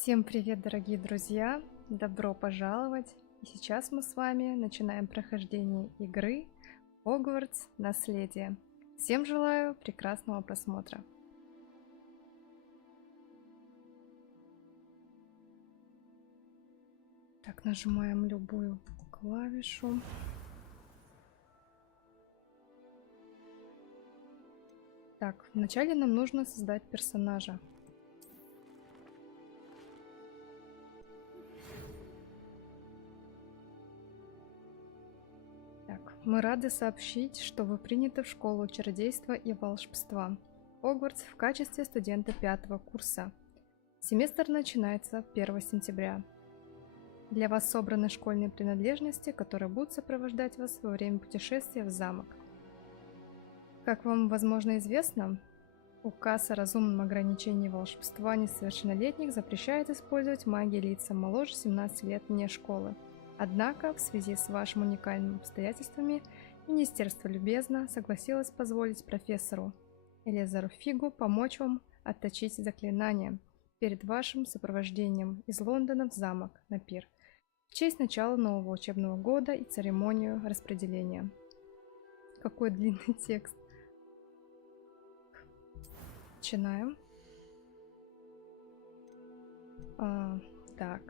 Всем привет, дорогие друзья! Добро пожаловать! И сейчас мы с вами начинаем прохождение игры Хогвартс.Наследие. Всем желаю прекрасного просмотра! Так, нажимаем любую клавишу. Так, вначале нам нужно создать персонажа. Мы рады сообщить, что вы приняты в школу чародейства и волшебства Хогвартс в качестве студента 5-го курса. Семестр начинается 1 сентября. Для вас собраны школьные принадлежности, которые будут сопровождать вас во время путешествия в замок. Как вам, возможно, известно, указ о разумном ограничении волшебства несовершеннолетних запрещает использовать магию лицам моложе 17 лет вне школы. Однако, в связи с вашими уникальными обстоятельствами, Министерство любезно согласилось позволить профессору Элизару Фигу помочь вам отточить заклинания перед вашим сопровождением из Лондона в замок на пир в честь начала нового учебного года и церемонию распределения. Какой длинный текст. Начинаем. Так.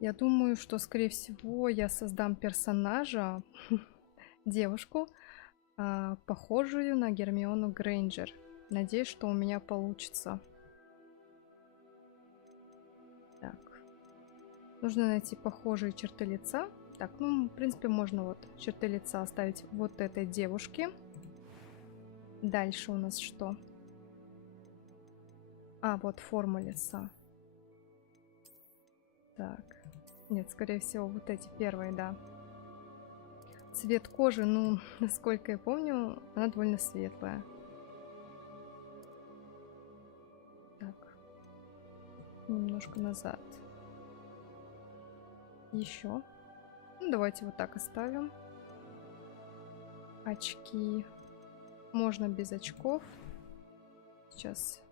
Я думаю, что, скорее всего, я создам персонажа, девушку, похожую на Гермиону Грейнджер. Надеюсь, что у меня получится. Так. Нужно найти похожие черты лица. Так, ну, в принципе, можно вот черты лица оставить вот этой девушке. Дальше у нас что? Вот форма лица. Так. Нет, скорее всего, вот эти первые, да. Цвет кожи, ну, насколько я помню, она довольно светлая. Так. Немножко назад. Еще. Ну, давайте вот так оставим. Очки. Можно без очков. Сейчас.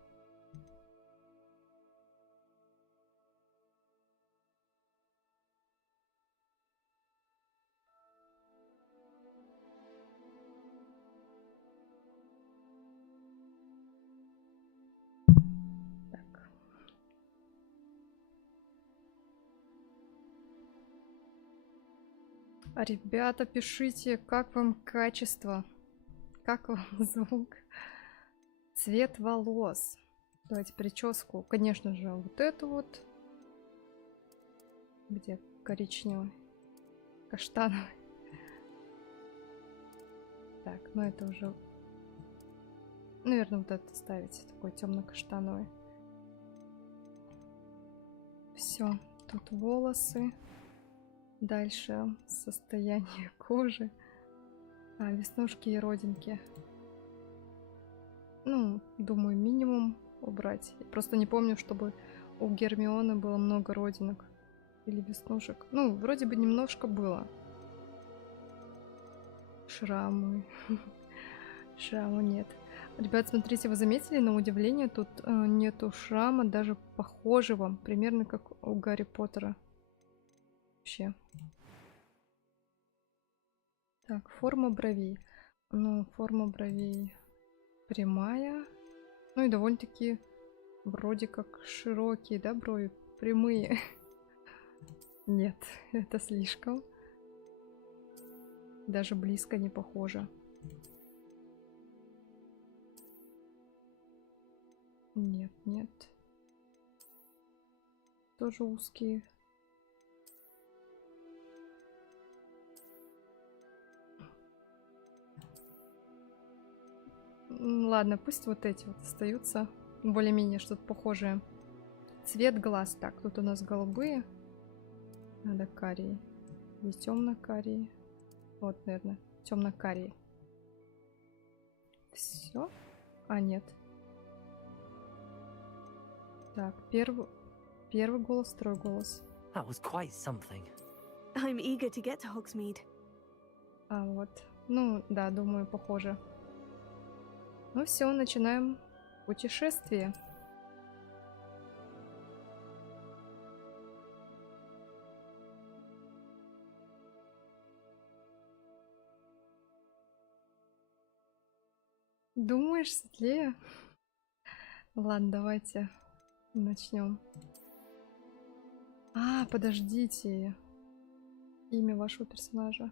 Ребята, пишите, как вам качество, как вам звук, цвет волос. Давайте прическу, конечно же, вот эту вот, где коричневый, каштановый. Так, ну это уже, наверное, вот это ставить, такой темно-каштановый. Все, тут волосы. Дальше состояние кожи. Веснушки и родинки. Ну, думаю, минимум убрать. Я просто не помню, чтобы у Гермионы было много родинок. Или веснушек. Ну, вроде бы немножко было. Шрамы. Шрама нет. Ребят, смотрите, вы заметили, на удивление, тут нету шрама, даже похожего. Примерно как у Гарри Потера. Вообще. Так, форма бровей. Ну, форма бровей прямая. Ну и довольно-таки вроде как широкие, да, брови? Прямые. Нет, это слишком. Даже близко не похоже. Нет, нет. Тоже узкие. Ладно, пусть вот эти вот остаются. Более-менее что-то похожее. Цвет глаз. Так, тут у нас голубые. Надо карие. Здесь темно-карие. Вот, наверное, темно-карие. Все? Нет. Так, первый голос, второй голос. That was quite something. I'm eager to get to Hogsmeade. Вот. Ну, да, думаю, похоже. Ну все, начинаем путешествие. Думаешь, светлее? Ладно, давайте начнем. А, подождите. Имя вашего персонажа.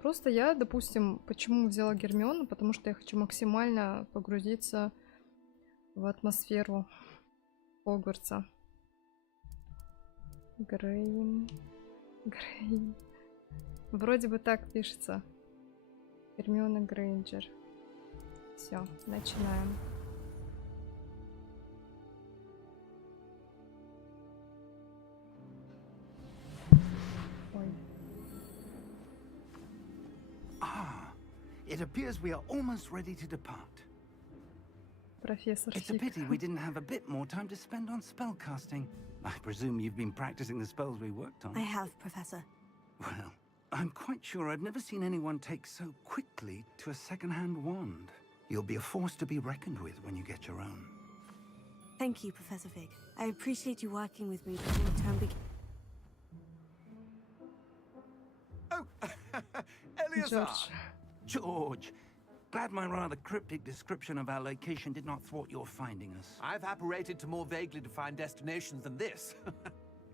Просто я, допустим, почему взяла Гермиону? Потому что я хочу максимально погрузиться в атмосферу Хогвартса. Грейн. Грейн. Вроде бы так пишется. Гермиона Грейнджер. Все, начинаем. Ой. It appears we are almost ready to depart. Профессор It's a Фиг. pity we didn't have a bit more time to spend on spellcasting. I presume you've been practicing the spells we worked on. I have, Professor. Well, I'm quite sure I've never seen anyone take so quickly to a second-hand wand. You'll be a force to be reckoned with when you get your own. Thank you, Professor Fig. I appreciate you working with me before the term begins. Oh, Джордж. George, glad my rather cryptic description of our location did not thwart your finding us. I've apparated to more vaguely defined destinations than this.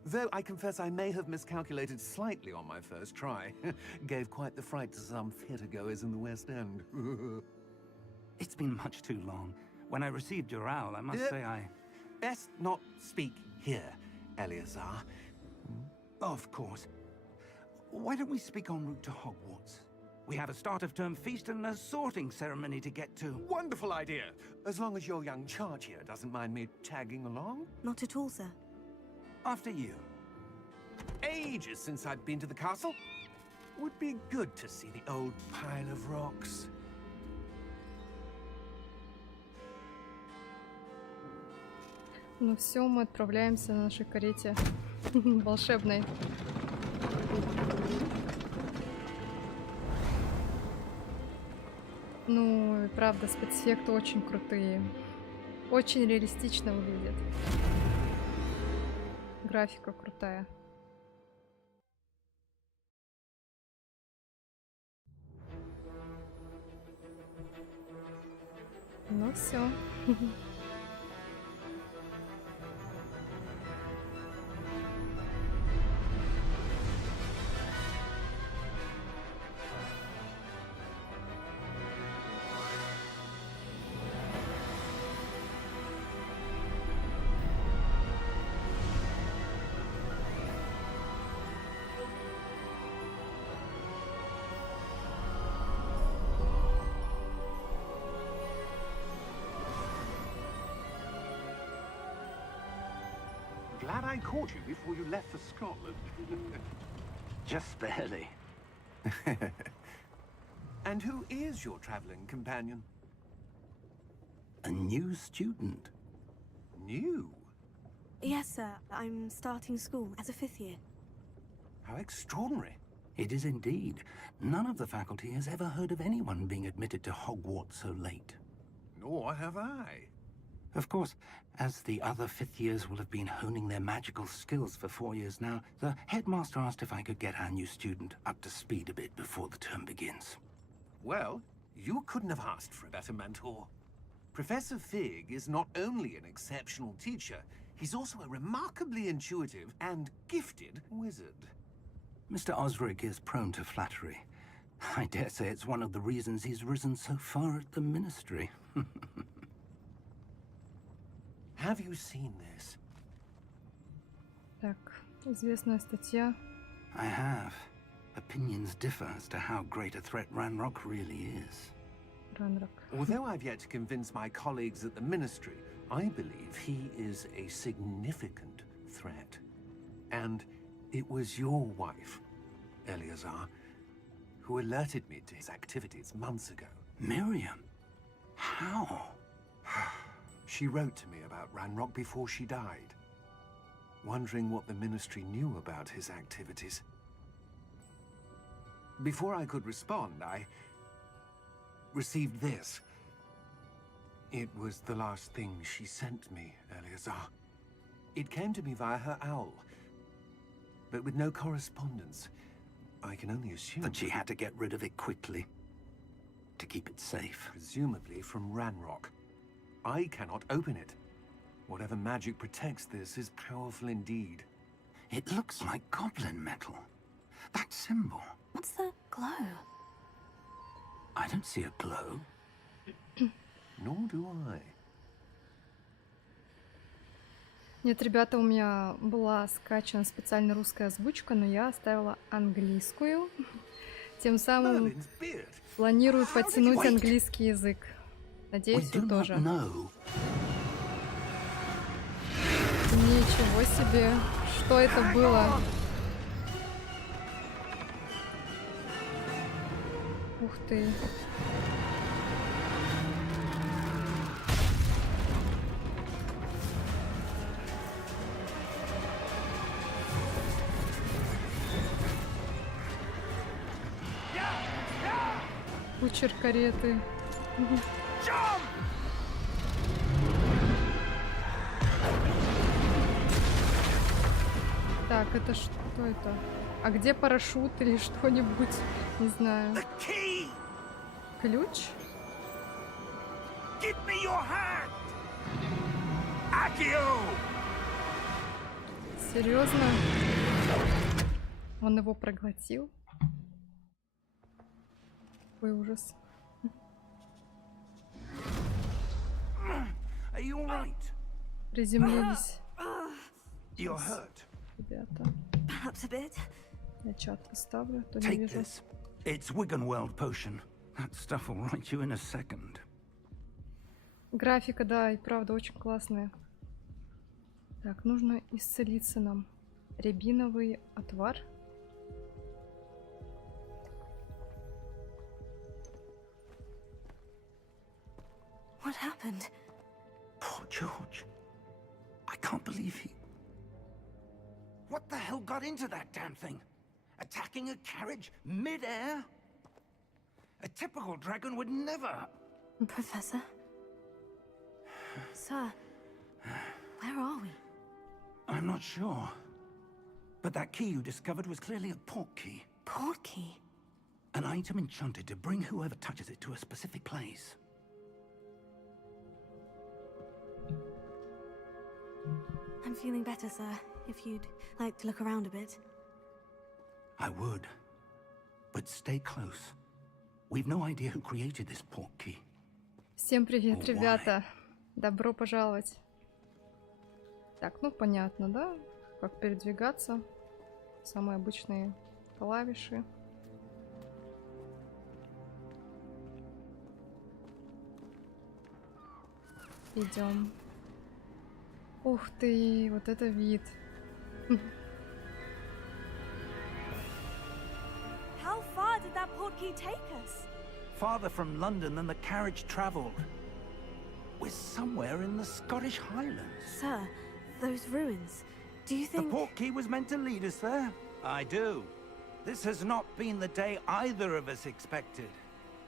Though I confess I may have miscalculated slightly on my first try. Gave quite the fright to some theatre-goers in the West End. It's been much too long. When I received your owl, I must say I... Best not speak here, Eleazar. Of course. Why don't we speak en route to Hogwarts? We have a start-of-term feast and a sorting ceremony to get to. Wonderful idea! As long as your young charge here doesn't mind me tagging along. Not at all, sir. After you. Ages since I've been to the castle. Would be good to see the old pile of rocks. Ну все, мы отправляемся на нашей карете волшебной. Ну, и правда, спецэффекты очень крутые. Очень реалистично выглядит. Графика крутая. Ну все. Glad I caught you before you left for Scotland. Just barely. And who is your traveling companion? A new student. New? Yes, sir. I'm starting school as a 5th year. How extraordinary. It is indeed. None of the faculty has ever heard of anyone being admitted to Hogwarts so late. Nor have I. Of course, as the other fifth years will have been honing their magical skills for 4 years now, the headmaster asked if I could get our new student up to speed a bit before the term begins. Well, you couldn't have asked for a better mentor. Professor Fig is not only an exceptional teacher, he's also a remarkably intuitive and gifted wizard. Mr. Osric is prone to flattery. I dare say it's one of the reasons he's risen so far at the ministry. Have you seen this? Так, известная статья. I have. Opinions differ as to how great a threat Ranrock really is. Ранрок. Although I've yet to convince my colleagues at the ministry, I believe he is a significant threat. And it was your wife, Eleazar, who alerted me to his activities months ago. Miriam? How? She wrote to me about Ranrock before she died, wondering what the ministry knew about his activities. Before I could respond, I received this. It was the last thing she sent me, Eleazar. It came to me via her owl, but with no correspondence. I can only assume. That she had to get rid of it quickly. To keep it safe. Presumably from Ranrock. I cannot open it. Whatever magic protects this is powerful indeed. It looks like goblin metal. That symbol. What's that glow? I don't see a glow. Nor do I. Нет, ребята, у меня была скачана специально русская озвучка, но я оставила английскую. Тем самым Merlin's beard. планирую подтянуть английский язык. Надеюсь, We вы do тоже. not know. Ничего себе! Что это было? Ух ты! Кучер кареты. Так, это что это? А где парашют или что-нибудь? Не знаю. The key! Ключ? Give me your hand! Accio! Серьезно? Он его проглотил? Какой ужас. Are you all right? Приземлились, You're hurt. ребята. Perhaps a bit. Я чат оставлю, то не Take вижу. this. It's Wiggenweld potion. That stuff will right you in a second. Графика, да, и правда очень классная. Так, нужно исцелиться нам. Рябиновый отвар. What happened? Poor George. I can't believe he... What the hell got into that damn thing? Attacking a carriage mid-air? A typical dragon would never... Professor? Sir, where are we? I'm not sure. But that key you discovered was clearly a port key. Port key? An item enchanted to bring whoever touches it to a specific place. I'm feeling better, sir. If you'd like to look around a bit. I would. But stay close. We've no idea who created this port key. Всем привет, Why? ребята. Добро пожаловать. Так, ну понятно, да? Как передвигаться. Самые обычные клавиши. Идем. Ух ты, вот это вид. How far did that port key take us? Farther from London than the carriage travelled. We're somewhere in the Scottish Highlands. Sir, those ruins. Do you The think... port key was meant to lead us there? I do. This has not been the day either of us expected.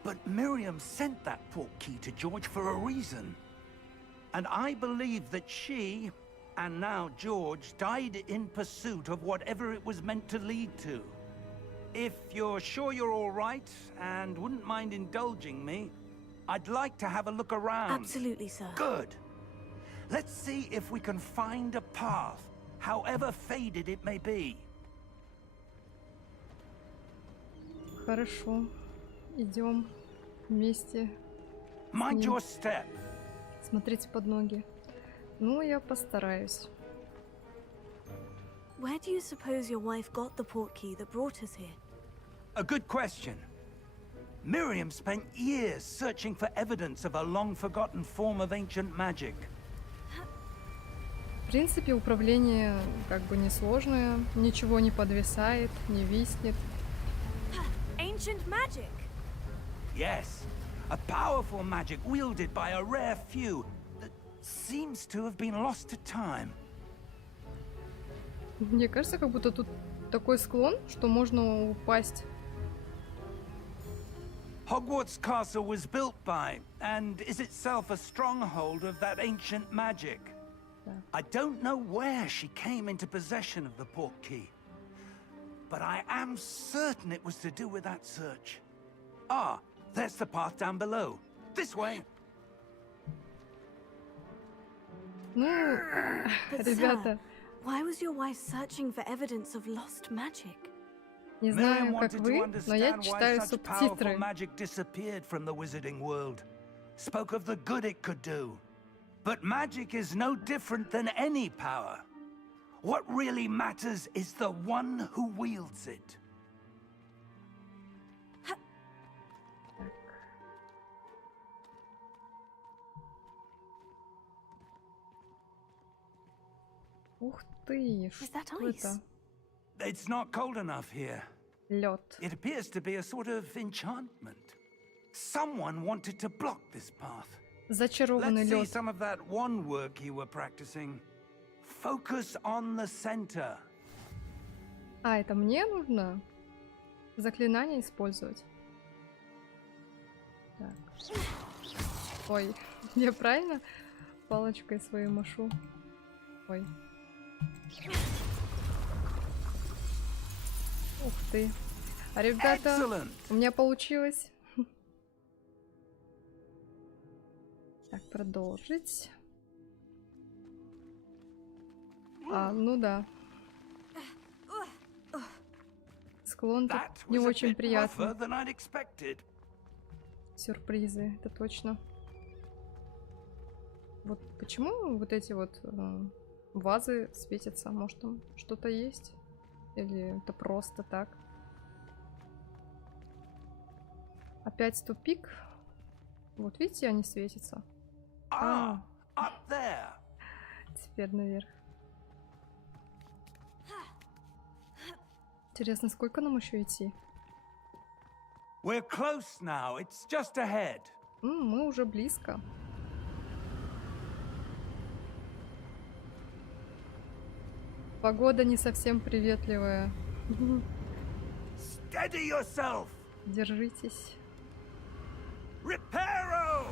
But Miriam sent that port key to George for a reason. And I believe that she, and now George, died in pursuit of whatever it was meant to lead to. If you're sure you're all right, and wouldn't mind indulging me, I'd like to have a look around. Absolutely, sir. Good. Let's see if we can find a path, however faded it may be. Хорошо. Идем вместе. Mind your step. Смотрите под ноги. Ну, я постараюсь. Where do you suppose your wife got the port key that brought us here? A good question. Miriam spent years searching for evidence of a long-forgotten form of ancient magic. В принципе, управление как бы несложное. Ничего не подвисает, не виснет. Ancient magic? Yes, a powerful magic wielded by a rare few that seems to have been lost to time. Мне кажется, как будто тут такой склон, что можно упасть. Hogwarts Castle was built by, and is itself a stronghold of that ancient magic. I don't know where she came into possession of the port key, but I am certain it was to do with that search. Ah, there's the path down below. This way. Ну, But, ребята, sir, why was your wife searching for evidence of lost magic? не Miriam знаю, как wanted to вы, но я understand why читаю such powerful субтитры. magic disappeared from the wizarding world. Spoke of the good it could do. But magic is no different than any power. What really matters is the one who wields it. Ух ты, Is that что ice? это? It's not cold enough here. Лед. It appears to be a sort of enchantment. Someone wanted to block this path. Зачарованный Let's see лед. some of that one work you were practicing. Focus on the center. А, это мне нужно заклинание использовать? Так. Ой, я правильно палочкой свою машу? Ой. Ух ты. А, ребята, Excellent. у меня получилось. Так, продолжить. А, ну да. Склон тут That не was a очень bit приятный. rougher than I'd expected. Сюрпризы, это точно. Вот почему вот эти вот вазы светятся? Может, там что-то есть? Или это просто так? Опять тупик. Вот видите, они светятся. Ah, up there. Теперь наверх. Интересно, сколько нам еще идти? We're close now. It's just ahead. Мы уже близко. Погода не совсем приветливая. Steady yourself. Держитесь. Reparo.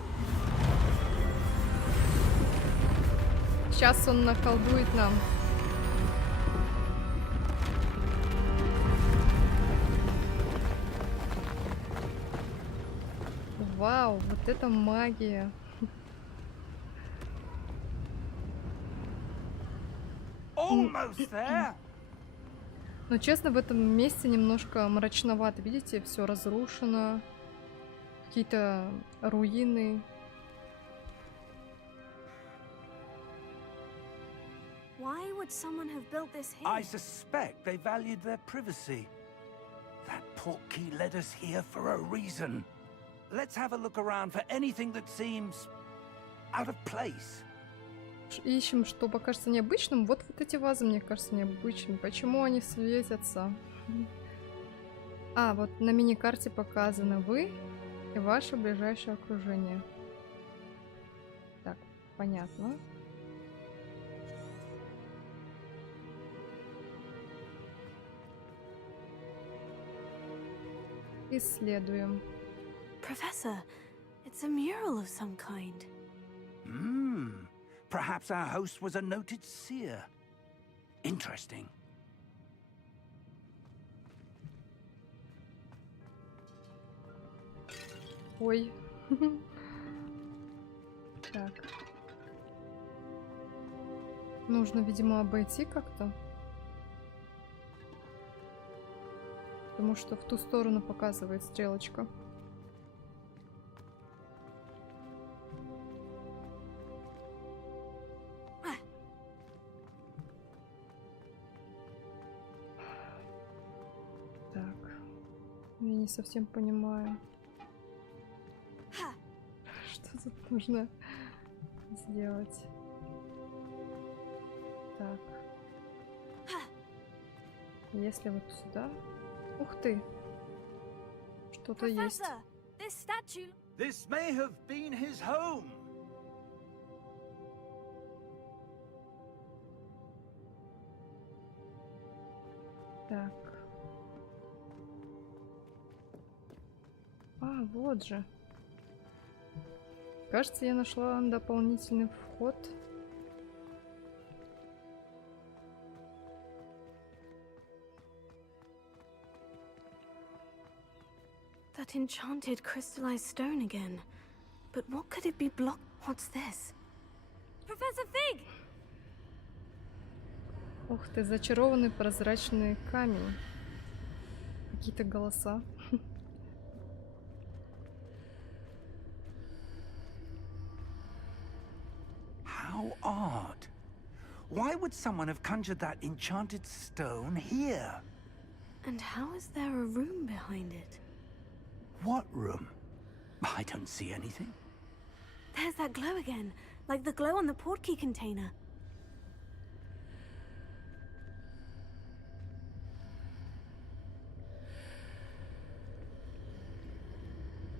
Сейчас он наколдует нам. Вау, вот это магия. Almost there. Но честно, в этом месте немножко мрачновато. Видите, все разрушено. Какие-то руины. Why would someone have built this here? I suspect they valued their privacy. That portkey led us here for a reason. Let's have a look around for anything that seems out of place. Ищем, что покажется необычным. Вот эти вазы, мне кажется, необычными. Почему они светятся? А, вот на миникарте показано вы и ваше ближайшее окружение. Так, понятно. Исследуем. Professor, it's a mural of some kind. Perhaps our host was a noted seer. Interesting. Ой. Так. Нужно, видимо, обойти как-то. Потому что в ту сторону показывает стрелочка. Так. Я не совсем понимаю. Что тут нужно сделать? Так. Если вот сюда... Ух ты! Что-то есть. Professor, this statue. This may have been his home. Так. А, вот же. Кажется, я нашла дополнительный вход. That enchanted crystallized stone again. But what could it be blocked? What's this? Professor Fig! Ух ты, зачарованный прозрачный камень. Какие-то голоса. How odd. Why would someone have conjured that enchanted stone here? And how is there a room behind it? What room? I don't see anything. There's that glow again, like the glow on the portkey container.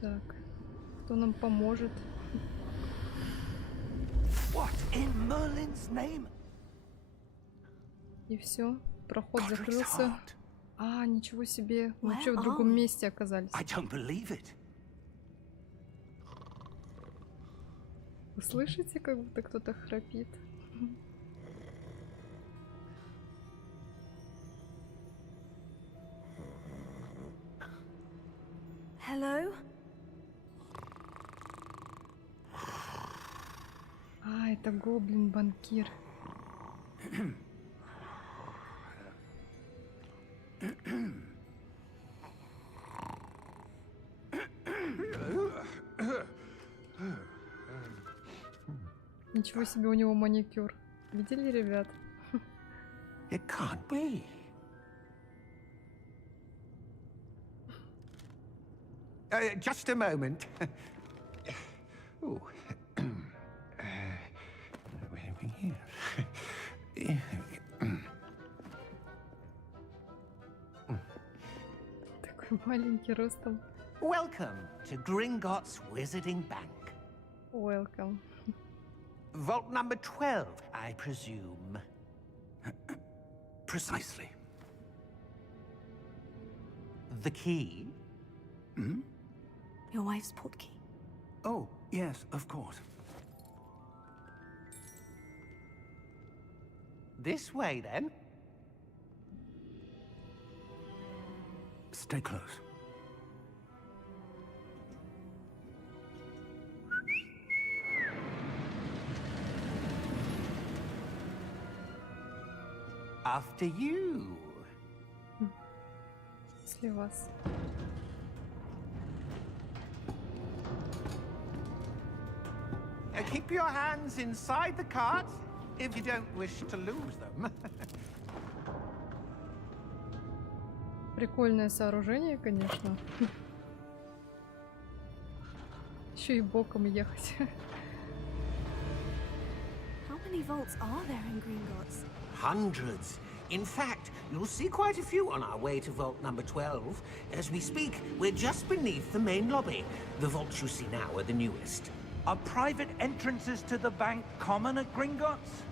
Так, кто нам поможет? What in Merlin's name? И все, проход Godric's закрылся. heart. А, ничего себе, мы вообще в Where другом are we? месте оказались. I don't believe it. Вы слышите, как будто кто-то храпит? Hello? А, это гоблин-банкир. Ничего себе, у него маникюр. Видели, ребят? It can't be. Just a moment. Oh. Where are we here? Такой маленький ростом. Welcome to Gringotts Wizarding Bank. Welcome. Vault number 12, I presume. Precisely. The key? Your wife's portkey. Oh, yes, of course. This way, then. Stay close. After you. Если вас. Keep your hands inside the cart if you don't wish to lose them. Прикольное сооружение, конечно. Еще и боком ехать. How many vaults are there in Gringotts? Hundreds. In fact, you'll see quite a few on our way to vault number 12. As we speak, we're just beneath the main lobby. The vaults you see now are the newest. Are private entrances to the bank common at Gringotts?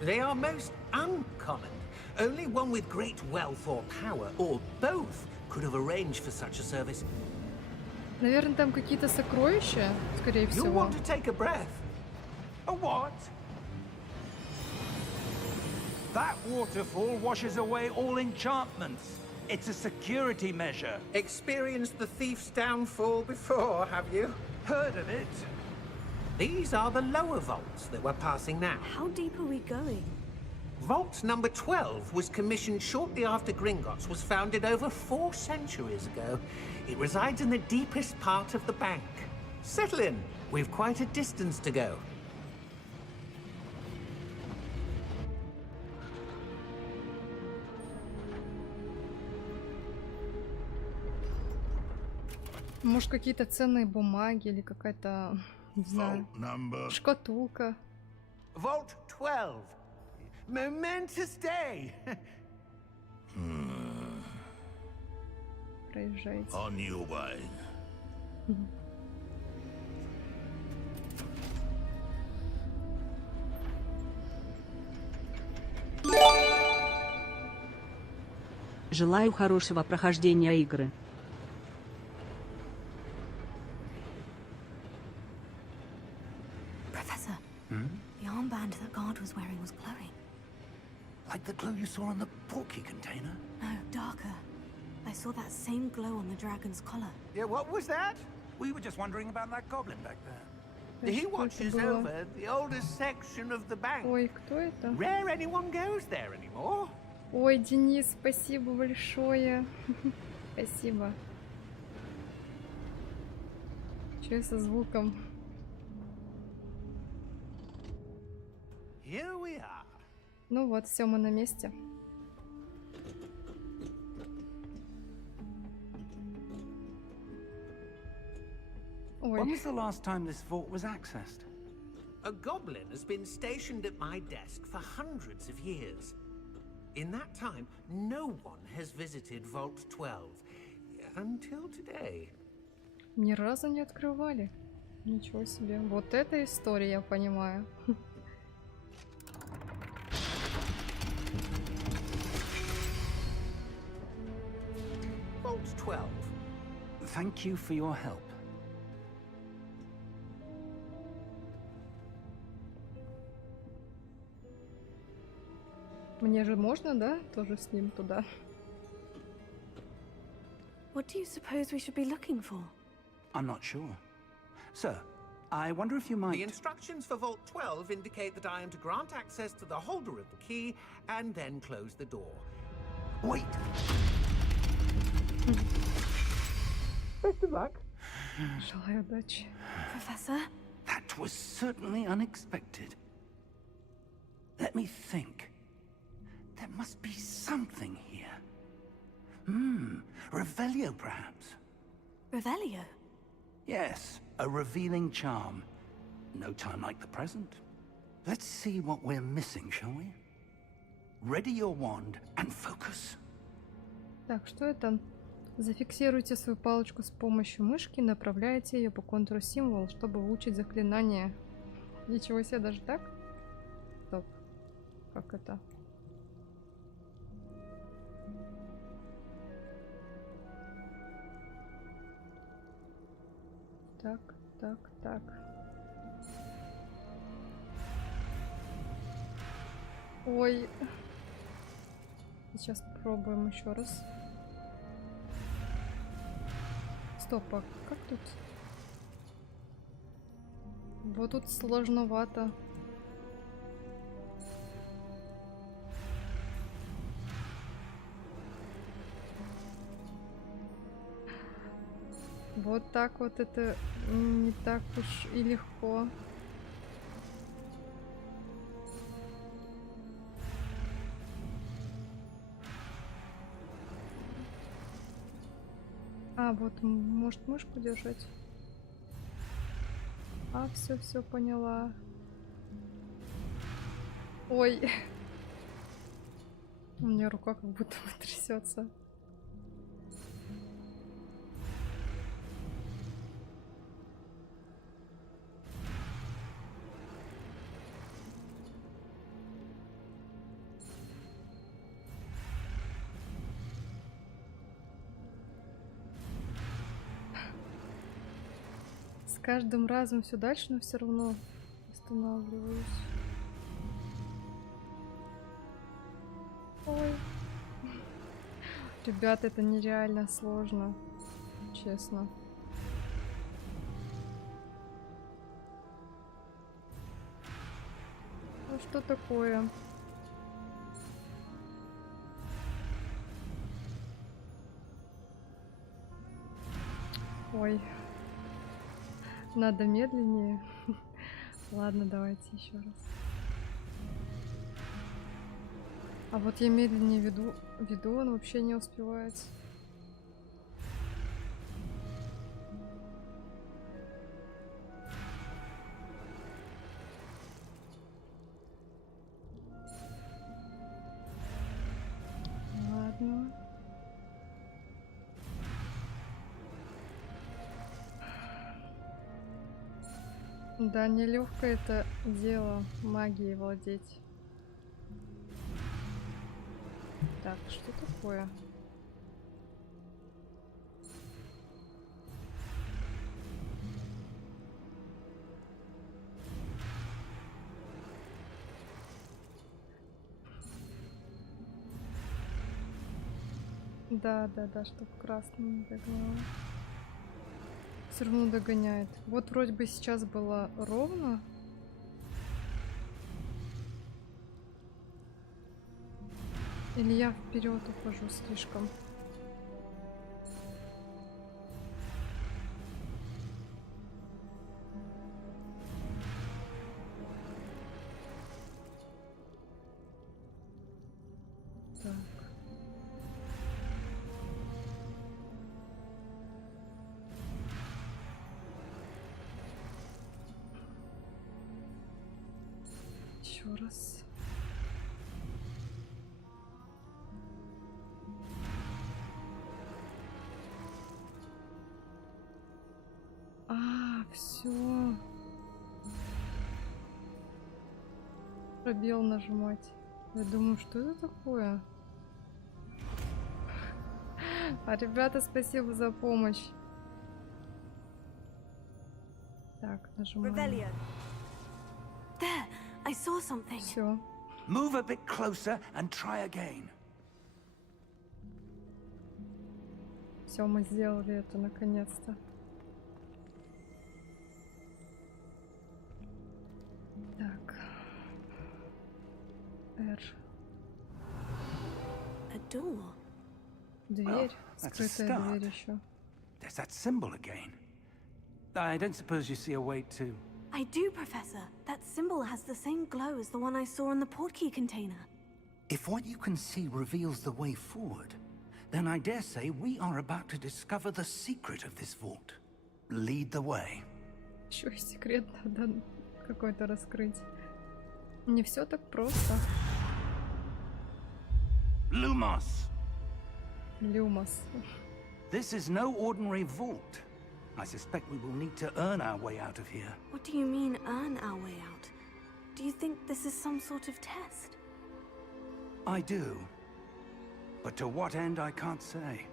They are most uncommon. Only one with great wealth or power, or both, could have arranged for such a service. Наверное, там какие-то сокровища, скорее You'll всего. want to take a breath. A what? That waterfall washes away all enchantments. It's a security measure. Experienced the thief's downfall before, have you? Heard of it? These are the lower vaults that we're passing now. How deep are we going? Vault number 12 was commissioned shortly after Gringotts was founded over 4 centuries ago. It resides in the deepest part of the bank. Settle in. We've quite a distance to go. Может, какие-то ценные бумаги или какая-то, не знаю, шкатулка. Vault 12. Momentous day. Проезжайте. On your way. Желаю хорошего прохождения игры. Professor, the armband that guard was wearing was glowing. Like the glow you saw on the portkey container? No, darker. I saw that same glow on the dragon's collar. Yeah, what was that? We were just wondering about that goblin back there. He Что это watches было? over the oldest section of the bank. Ой, кто это? Rare anyone goes there anymore. Ой, Денис, спасибо большое. Спасибо. Че со звуком? Here we are. Ну вот, все, мы на месте. When Ой, was the last time this vault was accessed? A goblin has been stationed at my desk for hundreds of years. In that time, no one has visited Vault 12 until today. ни разу не открывали. Ничего себе. Вот эта история, я понимаю. Vault 12. Thank you for your help. Мне же можно, да? Тоже с ним туда. What do you suppose we should be looking for? I'm not sure. Sir, I wonder if you might... The instructions for Vault 12 indicate that I am to grant access to the holder of the key and then close the door. Wait! Best of luck. Желаю удачи. Professor? That was certainly unexpected. Let me think. There must be something here. Revelio, perhaps. Revelio? Yes, a revealing charm. No time like the present. Let's see what we're missing, shall we? Ready your wand and focus. Так, что это? Зафиксируйте свою палочку с помощью мышки, направляйте ее по контуру символа, чтобы выучить заклинание. Ничего себе, даже так? Стоп. Как это? Так, так, так. Ой. Сейчас попробуем еще раз. Стоп, а как тут? Вот тут сложновато. Вот так вот это не так уж и легко. А, вот, может мышку держать? А, все поняла. Ой. У меня рука как будто бы трясется. С каждым разом все дальше, но все равно останавливаюсь. Ой. Ребята, это нереально сложно. Честно. Ну что такое? Ой. Надо медленнее. Ладно, давайте еще раз. А вот я медленнее веду, он вообще не успевает. Ладно. Да, нелегкое это дело магией владеть. Так, что такое? Да, чтоб красный не догнал. Все равно догоняет. Вот вроде бы сейчас было ровно. Или я вперед ухожу слишком. Так. Еще раз. Все. Пробел нажимать. Я думаю, что это такое? А, ребята, спасибо за помощь. Так, нажимаем. There, I saw something. Все. Move a bit closer and try again. Все, мы сделали это наконец-то. Так. R. A door. Дверь. That's a Скрытая start. дверь еще. There's that symbol again. I don't suppose you see a way to... I do, Professor. That symbol has the same glow as the one I saw in the portkey container. If what you can see reveals the way forward, then I dare say we are about to discover the secret of this vault. Lead the way. Еще и секрет надо какой-то раскрыть. Не все так просто. Lumos! Люмос. This is no ordinary vault. I suspect we will need to earn our way out of here. What do you mean, earn our way out? Do you think this is some sort of test? I do. But to what end, I can't say.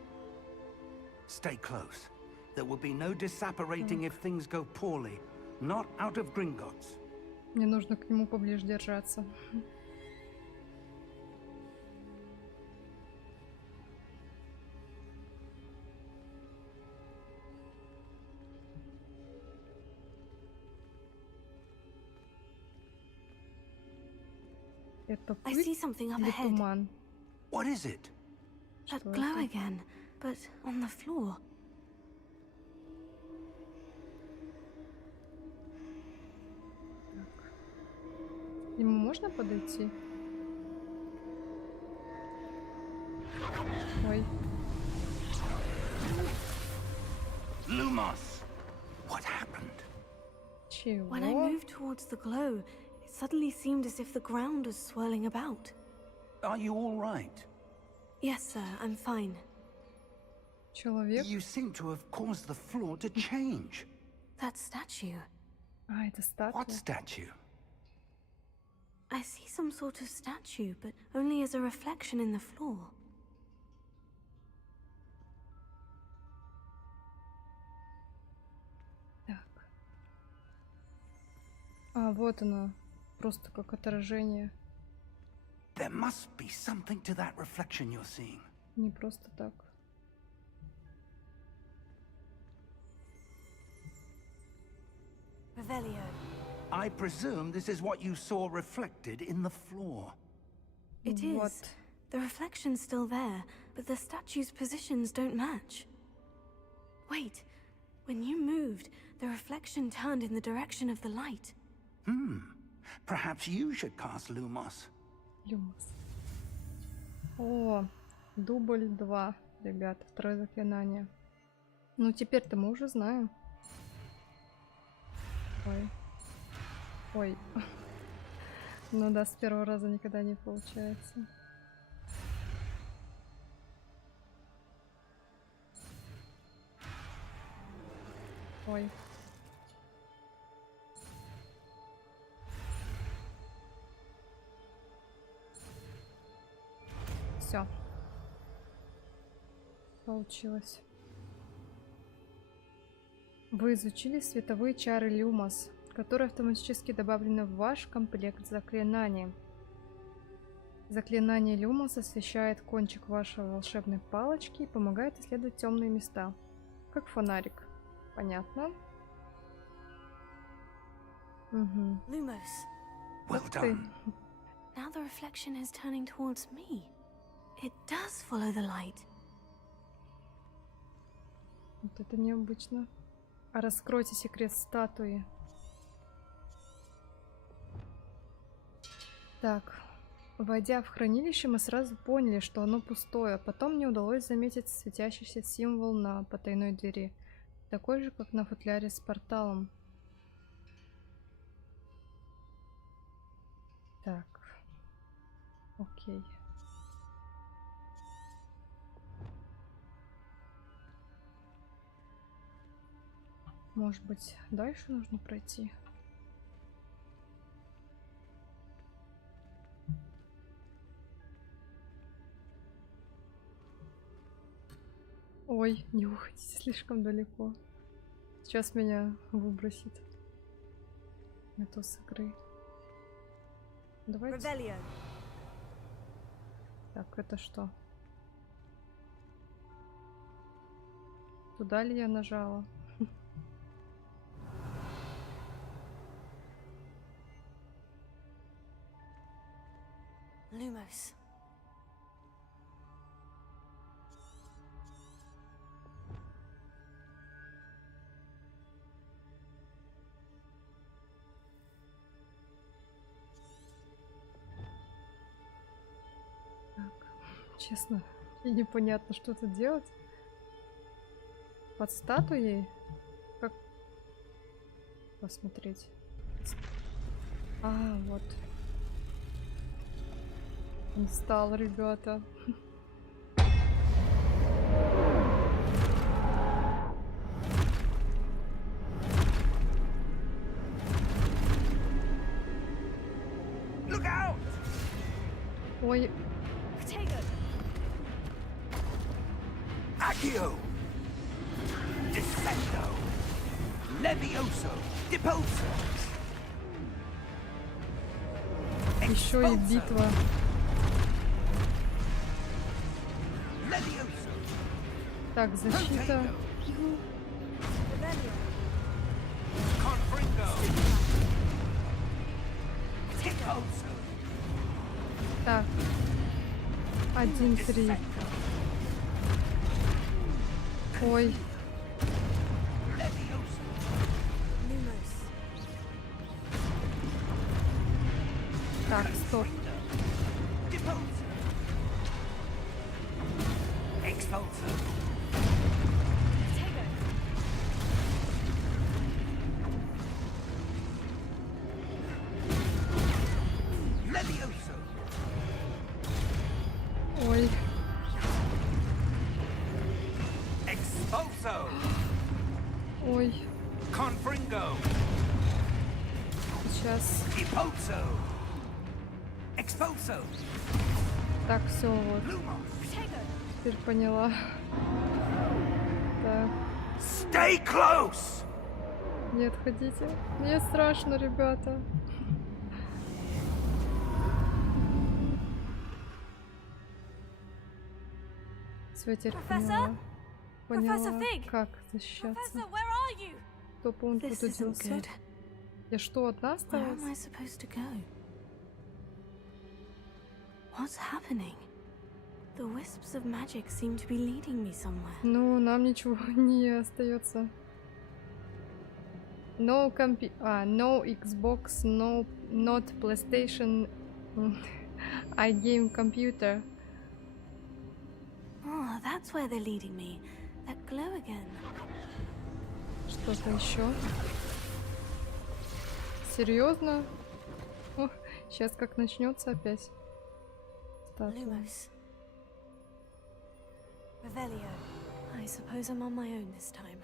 Stay close. There will be no disapparating if things go poorly. Not out of Gringotts. Мне нужно к нему поближе держаться. Это I пыль see something up или ahead. туман? What is it? That Что glow это? again, but on the floor. К нему можно подойти? Ой. Lumos! What happened? Чего? When I moved towards the glow, it suddenly seemed as if the ground was swirling about. Are you all right? Yes, sir, I'm fine. Человек? You seem to have caused the floor to change. That statue. А, это статуя. What statue? I see some sort of statue, but only as a reflection in the floor. Так. А, вот она. Просто как отражение. There must be something to that reflection you're seeing. Не просто так. Revelio. I presume this is what you saw reflected in the floor. It is. Вот. The reflection's still there, but the statue's positions don't match. Wait, when you moved, the reflection turned in the direction of the light. Perhaps you should cast Lumos. Люмос. О, дубль 2, ребят, второе заклинание. Ну, теперь-то мы уже знаем. Ой. Ой. Ну да, с первого раза никогда не получается. Ой. Все. Получилось. Вы изучили световые чары Люмос, которые автоматически добавлены в ваш комплект заклинаний. Заклинание Люмос освещает кончик вашей волшебной палочки и помогает исследовать темные места. Как фонарик. Понятно. Угу. Lumos, Well Ты. done. now the reflection is turning towards me. It does follow the light. Вот это необычно. А раскройте секрет статуи. Так. Войдя в хранилище, мы сразу поняли, что оно пустое. Потом мне удалось заметить светящийся символ на потайной двери. Такой же, как на футляре с порталом. Так. Окей. Может быть, дальше нужно пройти? Ой, не уходите слишком далеко. Сейчас меня выбросит. Это с игры. Давайте. Так, это что? Туда ли я нажала? Lumos. Так, честно, и непонятно, что тут делать. Под статуей? Как посмотреть? А, вот. Он встал, ребята. Look out! Ой, Accio! Descendo! Levioso! Deposo! еще и битва. Levioso! Так, защита. Confringo! Deposo! Так. 1-3. Ой. Levioso! Lumos. Так, стоп. Deposo! Expulso! Levioso! Ой. Expulso! Ой. Confringo! Сейчас. Deposo! Expulso! Так, все, вот. Lumos! Теперь поняла. Так. Stay close! Не отходите. Мне страшно, ребята. Все, теперь поняла. Профессор Поняла, Фиг! как защищаться. Professor, where are you? Кто он This тут isn't уделся? good. Я что, одна Where осталась? am I supposed to go? What's happening? The wisps of magic seem to be leading me somewhere. Ну, нам ничего не остается. No no Xbox, no not PlayStation, I game computer. Oh, that's where they're leading me. That glow again. Что-то еще? Серьезно? Сейчас как начнется опять. Статуя. Lumos. Revelio. I suppose I'm on my own this time.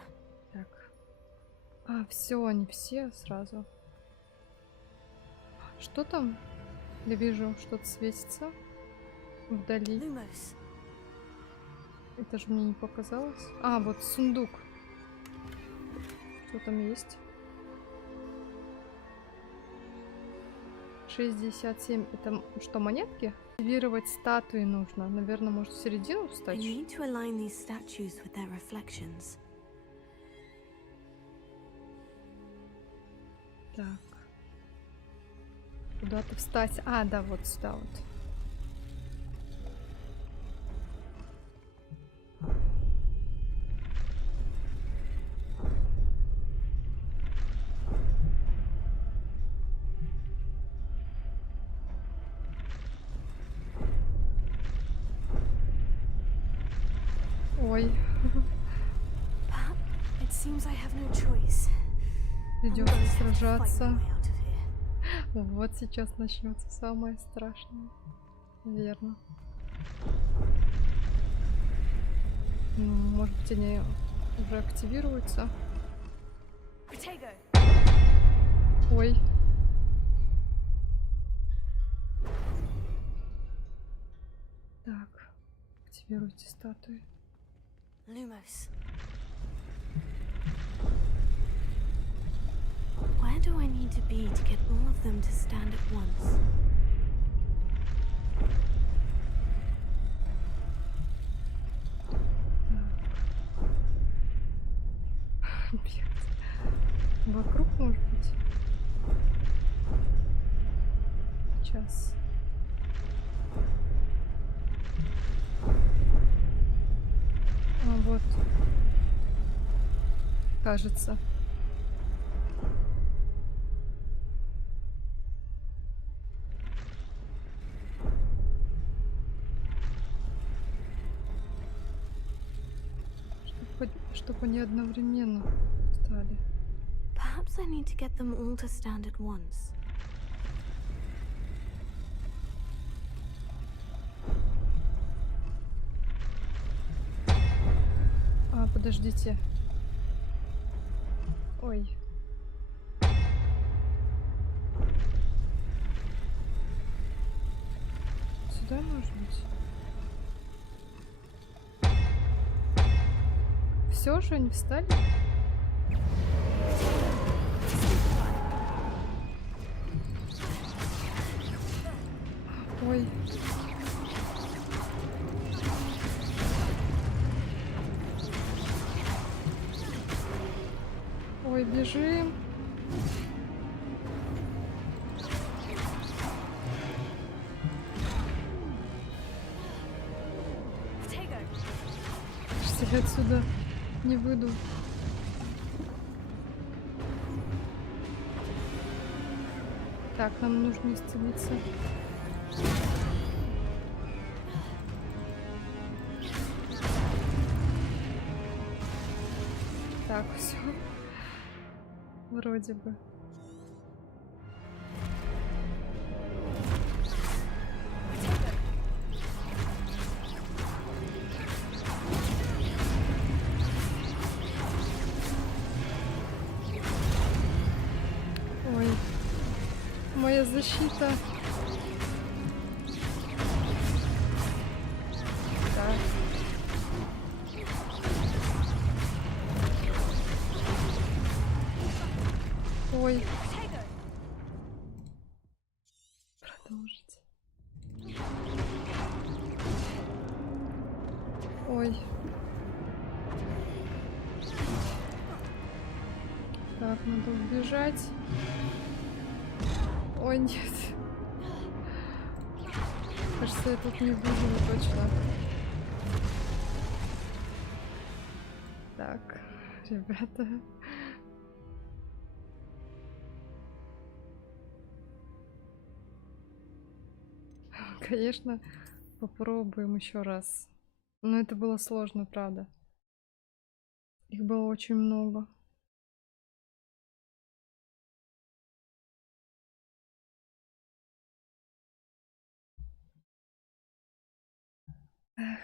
Так. А, все, они все сразу. Что там? Я вижу, что-то светится вдали. Lumos. Это же мне не показалось. А, вот сундук. Что там есть? 67. Это что, монетки? Активировать статуи нужно. Наверное, может в середину I встать? need to align these statues with their reflections. Так. Куда-то встать. А, да, вот сюда вот. Ой, But it seems I have no choice. I'm придется going to have to fight my сражаться. way out of here. Вот сейчас начнется самое страшное. Верно. Ну, может быть, они уже активируются. Protego! Ой. Так, активируйте статуи. Lumos. Where do I need to be to get all of them to stand at once? Бегать. Вокруг, может быть? Сейчас. А вот. Кажется. Чтобы они одновременно стали. Perhaps I need to get them all to stand at once. А, подождите. Ой. Сюда, может быть? Все же они встали? Ой. Ой, бежим. Я отсюда не выйду. Так, нам нужно исцелиться. Так, все. Вроде бы. Ой, моя защита. Так. Ой. Продолжить. Ой. Так, надо убежать. Ой, нет. Кажется, я тут не выживу точно. Так, ребята. Конечно, попробуем еще раз. Но это было сложно, правда. Их было очень много. Эх.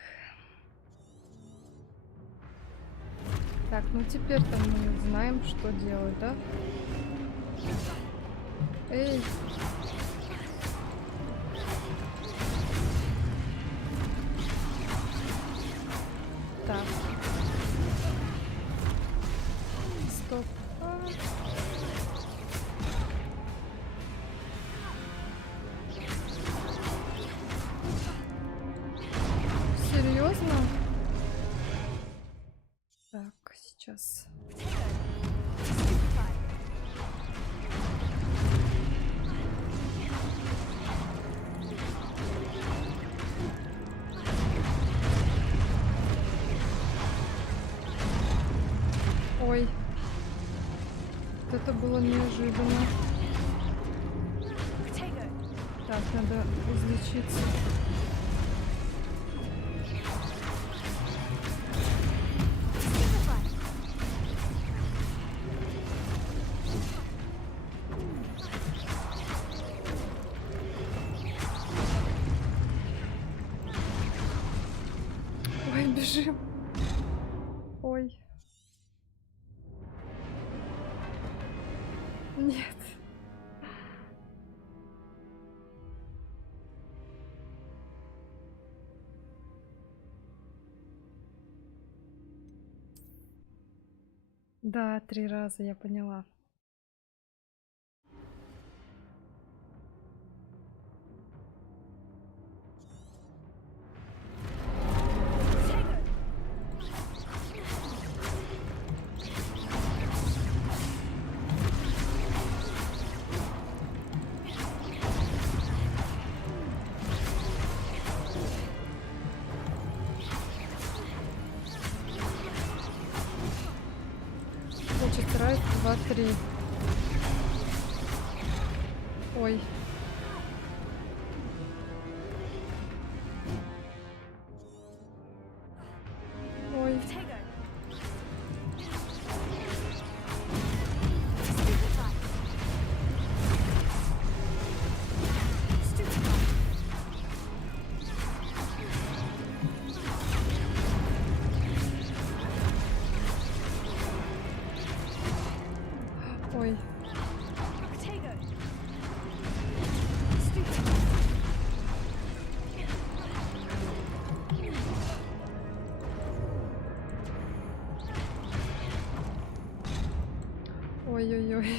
Так, ну теперь-то мы знаем, что делать, да? Эй! Так. Стоп. сейчас. Ой. Это было неожиданно. Так, надо излечиться. Ой, бежим. Ой. Нет. Да, 3 раза, я поняла. Хочется раз, 2, 3. Ой. Ой. Ой. Ой-ой-ой.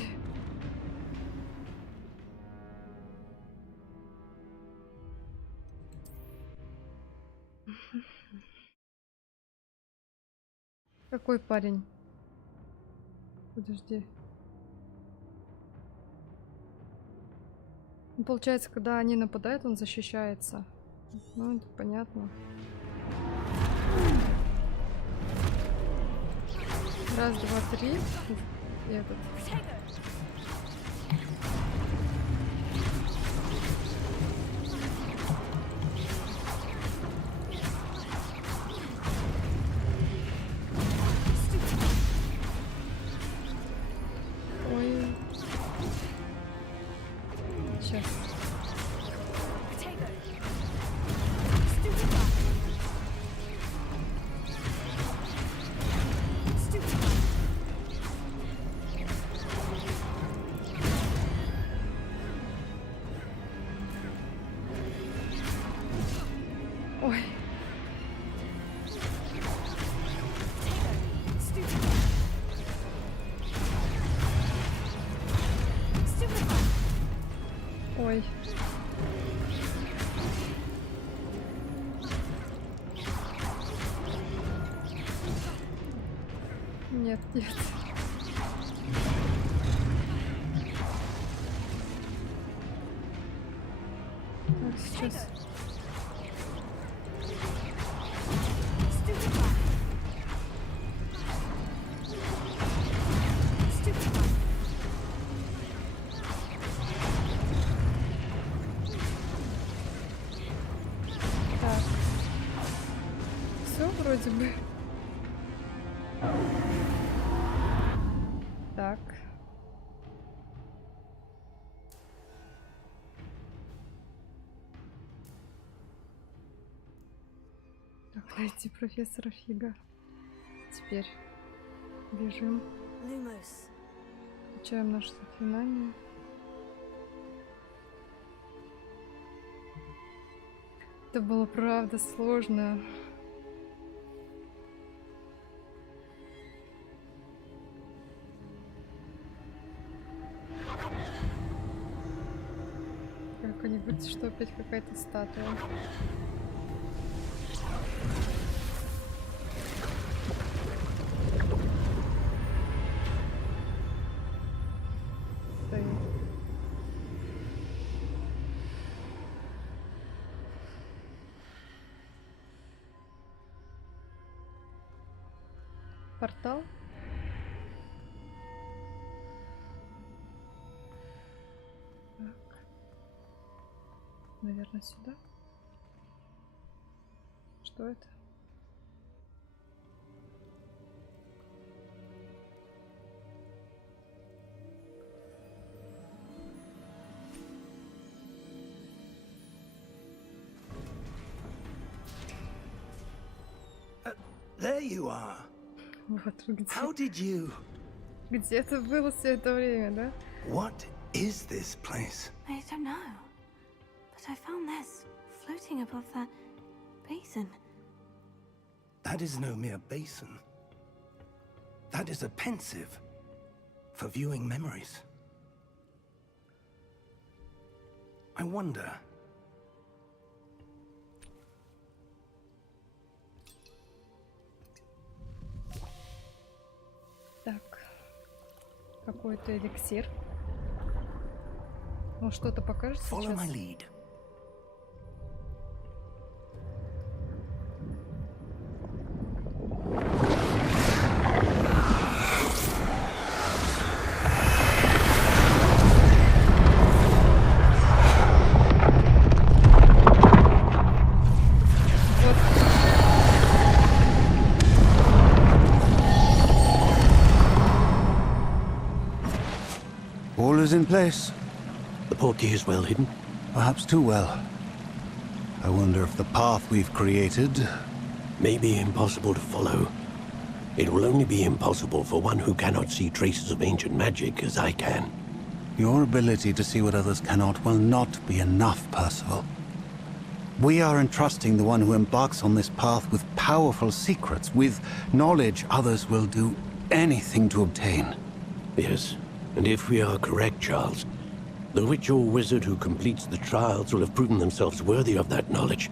Какой парень? Подожди. Ну, получается, когда они нападают, он защищается. Ну, это понятно. Раз, два, три. И этот. Ой. Сейчас. Ой. Ой. Нет, нет. Так, сейчас. Так. Все вроде бы. Так. Так, найти профессора Фига. Теперь бежим. Включаем наше заклинание. Это было правда сложно. Как-нибудь, что опять какая-то статуя. Портал? Так. Наверное, сюда. Что это? There you are. Вот вы где. How did you... Где это было все это время, да? What is this place? I don't know. But I found this floating above that basin. That is no mere basin. That is a pensive for viewing memories. I wonder... Так. Какой-то эликсир. Ну, что-то покажет Follow my сейчас. lead. All is in place. The portkey is well hidden. Perhaps too well. I wonder if the path we've created... May be impossible to follow. It will only be impossible for one who cannot see traces of ancient magic as I can. Your ability to see what others cannot will not be enough, Percival. We are entrusting the one who embarks on this path with powerful secrets, with knowledge others will do anything to obtain. Yes, and if we are correct, Charles, the witch or wizard who completes the trials will have proven themselves worthy of that knowledge,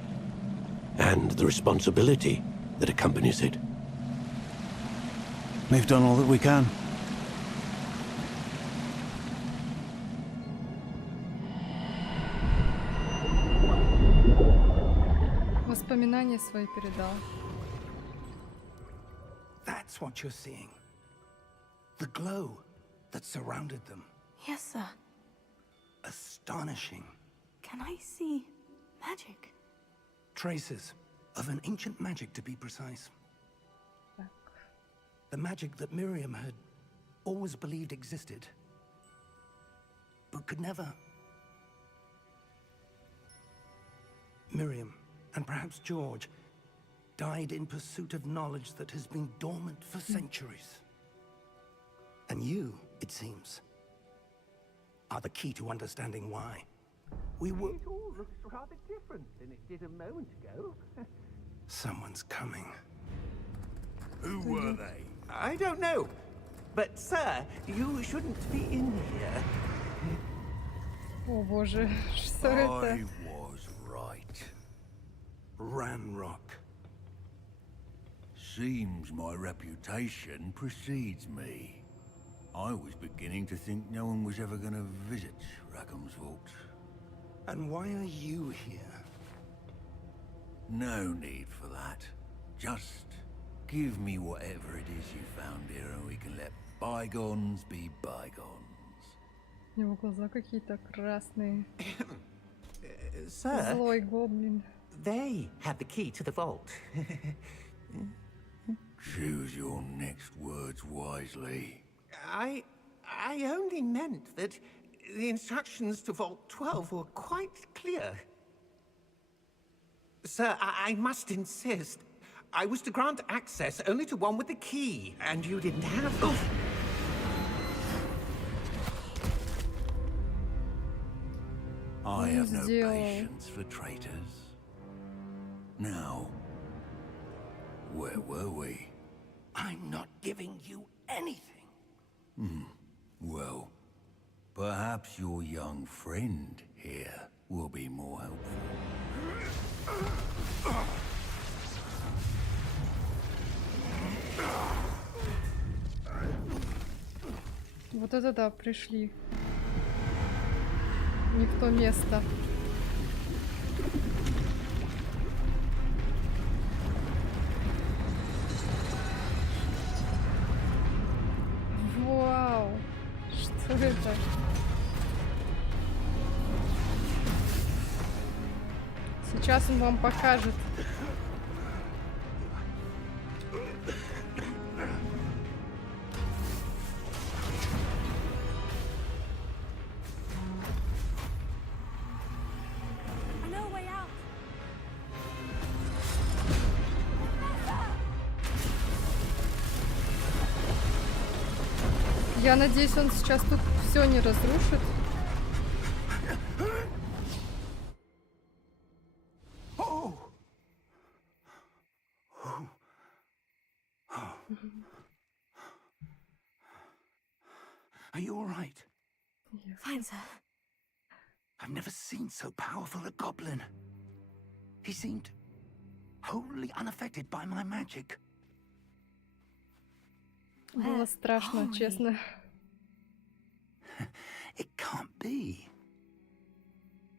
and the responsibility that accompanies it. We've done all that we can. Воспоминания свои передал. That's what you're seeing. The glow that surrounded them. Yes, sir. Astonishing. Can I see magic? Traces of an ancient magic, to be precise. Так. The magic that Miriam had always believed existed, but could never. Miriam, and perhaps George, died in pursuit of knowledge that has been dormant for centuries. And you, it seems, are the key to understanding why. We were... It all looks rather different than it did a moment ago. Someone's coming. Who were they? I don't know. But, sir, you shouldn't be in here. О боже, что это? I was right. Ranrock. Seems my reputation precedes me. I was beginning to think no one was ever going to visit Rackham's vault. And why are you here? No need for that. Just give me whatever it is you found here and we can let bygones be bygones. У него глаза какие-то красные. Sir, Злой гоблин. they have the key to the vault. Choose your next words wisely. I only meant that the instructions to Vault 12 were quite clear. Sir, I must insist. I was to grant access only to one with the key, and you didn't have... Oh. I have no Сделал. patience for traitors. Now, where were we? I'm not giving you anything. Well, perhaps your young friend here will be more helpful. Вот это да, пришли. Не в то место. это? Сейчас он вам покажет. Я надеюсь, он сейчас тут все не разрушит. Are you all right? Fine, sir. I've never seen so powerful a goblin. He seemed wholly unaffected by my magic. Было страшно, честно. It can't be.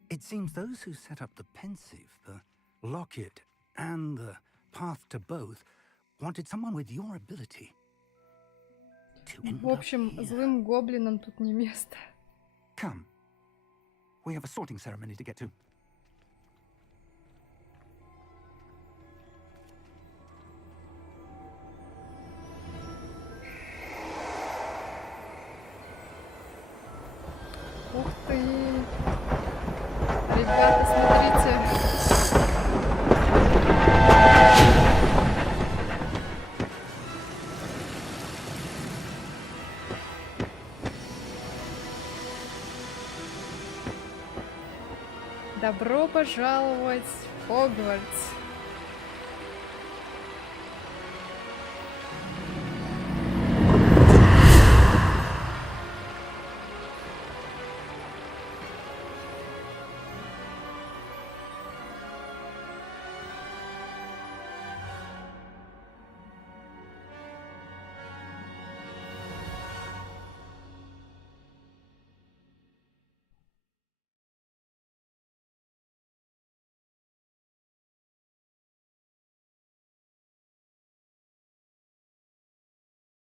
It seems those who set up the pensive, the locket, and the path to both wanted someone with your ability. В общем, злым гоблинам тут не место. Come. We have a sorting ceremony to get to. Ух ты! Ребята, смотрите! Добро пожаловать в Хогвартс!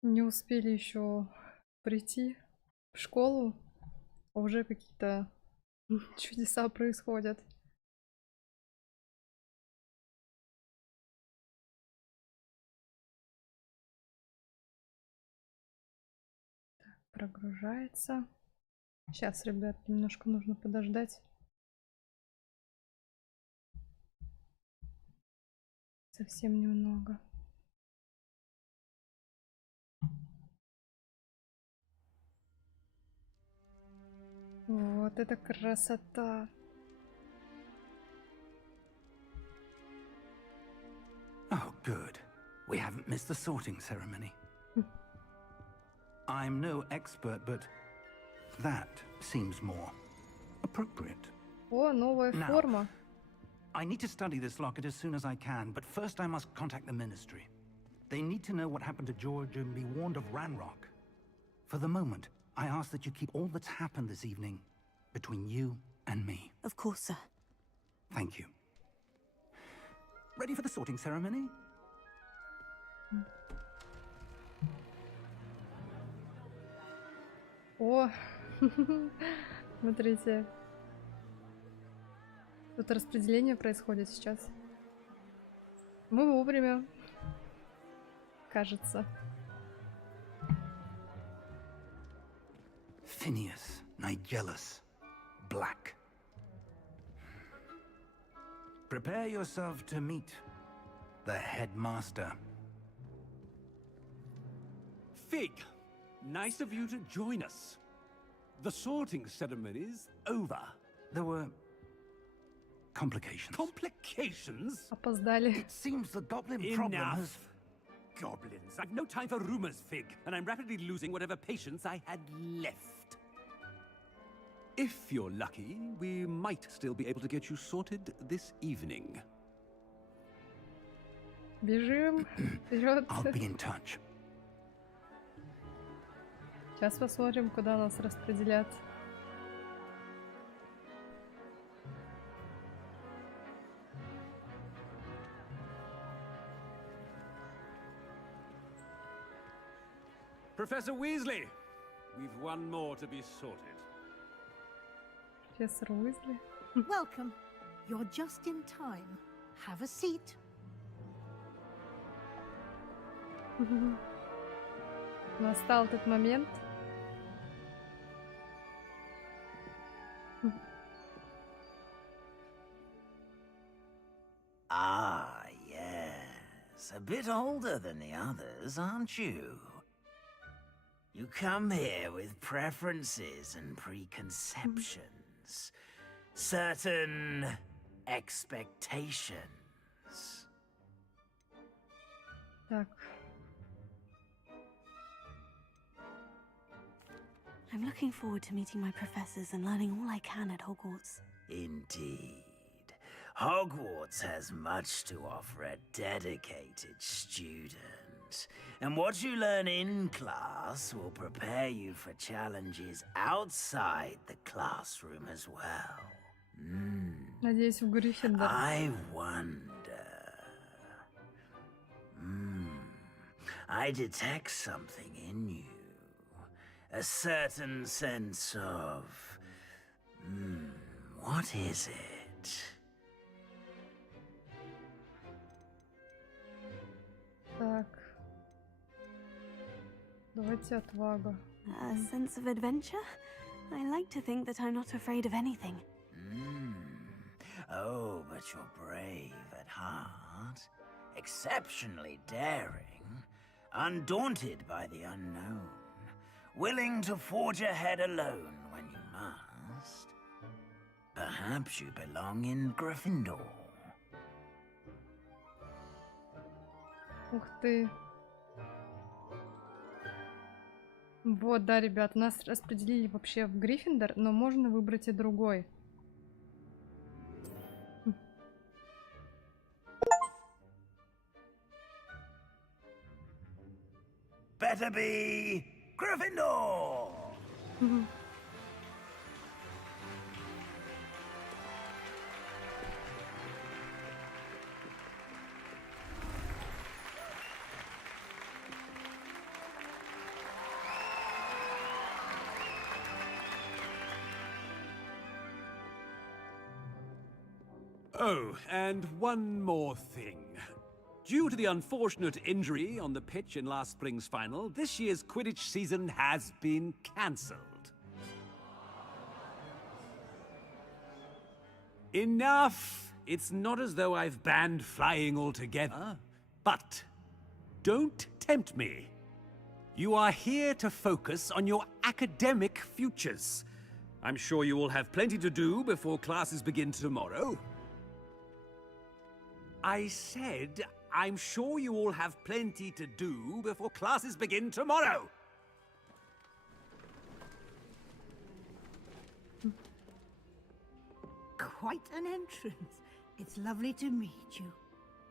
Не успели еще прийти в школу, а уже какие-то чудеса происходят. Так, прогружается. Сейчас, ребят, немножко нужно подождать. Совсем немного. Вот это красота! Oh, good. We haven't missed the sorting ceremony. I'm no expert, but that seems more appropriate. О, новая форма. I need to study this locket as soon as I can, but first I must contact the Ministry. They need to know what happened to George and be warned of Ranrock. For the moment, I ask that you keep all that's happened this evening between you and me. Of course, sir. Thank you. Ready for the sorting ceremony? О, смотрите. Тут распределение происходит сейчас. Мы вовремя. Кажется. Phineas, Nigellus, Black. Prepare yourself to meet the headmaster. Fig, nice of you to join us. The sorting ceremony's over. There were complications. Complications? Опоздали. It seems the goblin problem has... Enough. Goblins. I've no time for rumors, Fig, and I'm rapidly losing whatever patience I had left. If you're lucky, we might still be able to get you sorted this evening. Бежим вперед. I'll be in touch. Сейчас посмотрим, куда нас распределят. Professor Weasley, we've one more to be sorted. Профессор Уизли. Welcome. You're just in time. Have a seat. Настал тот момент. Ah, yes. A bit older than the others, aren't you? You come here with preferences and preconceptions. Certain expectations. Так. I'm looking forward to meeting my professors and learning all I can at Hogwarts. Indeed. Hogwarts has much to offer a dedicated student. And what you learn in class will prepare you for challenges outside the classroom as well. Надеюсь, в Гриффиндор. I wonder... I detect something in you. A certain sense of... what is it? Так. Давайте отвага. A sense of adventure? I like to think that I'm not afraid of anything. Oh, but you're brave at heart. Exceptionally daring. Undaunted by the unknown. Willing to forge ahead alone when you must. Perhaps you belong in Gryffindor. Ух ты. Вот, да, ребят, нас распределили вообще в Гриффиндор, но можно выбрать и другой. Better be Gryffindor! Oh, and one more thing. Due to the unfortunate injury on the pitch in last spring's final, this year's Quidditch season has been cancelled. Enough! It's not as though I've banned flying altogether. But don't tempt me. You are here to focus on your academic futures. I'm sure you will have plenty to do before classes begin tomorrow. I said, I'm sure you all have plenty to do before classes begin tomorrow. Quite an entrance. It's lovely to meet you.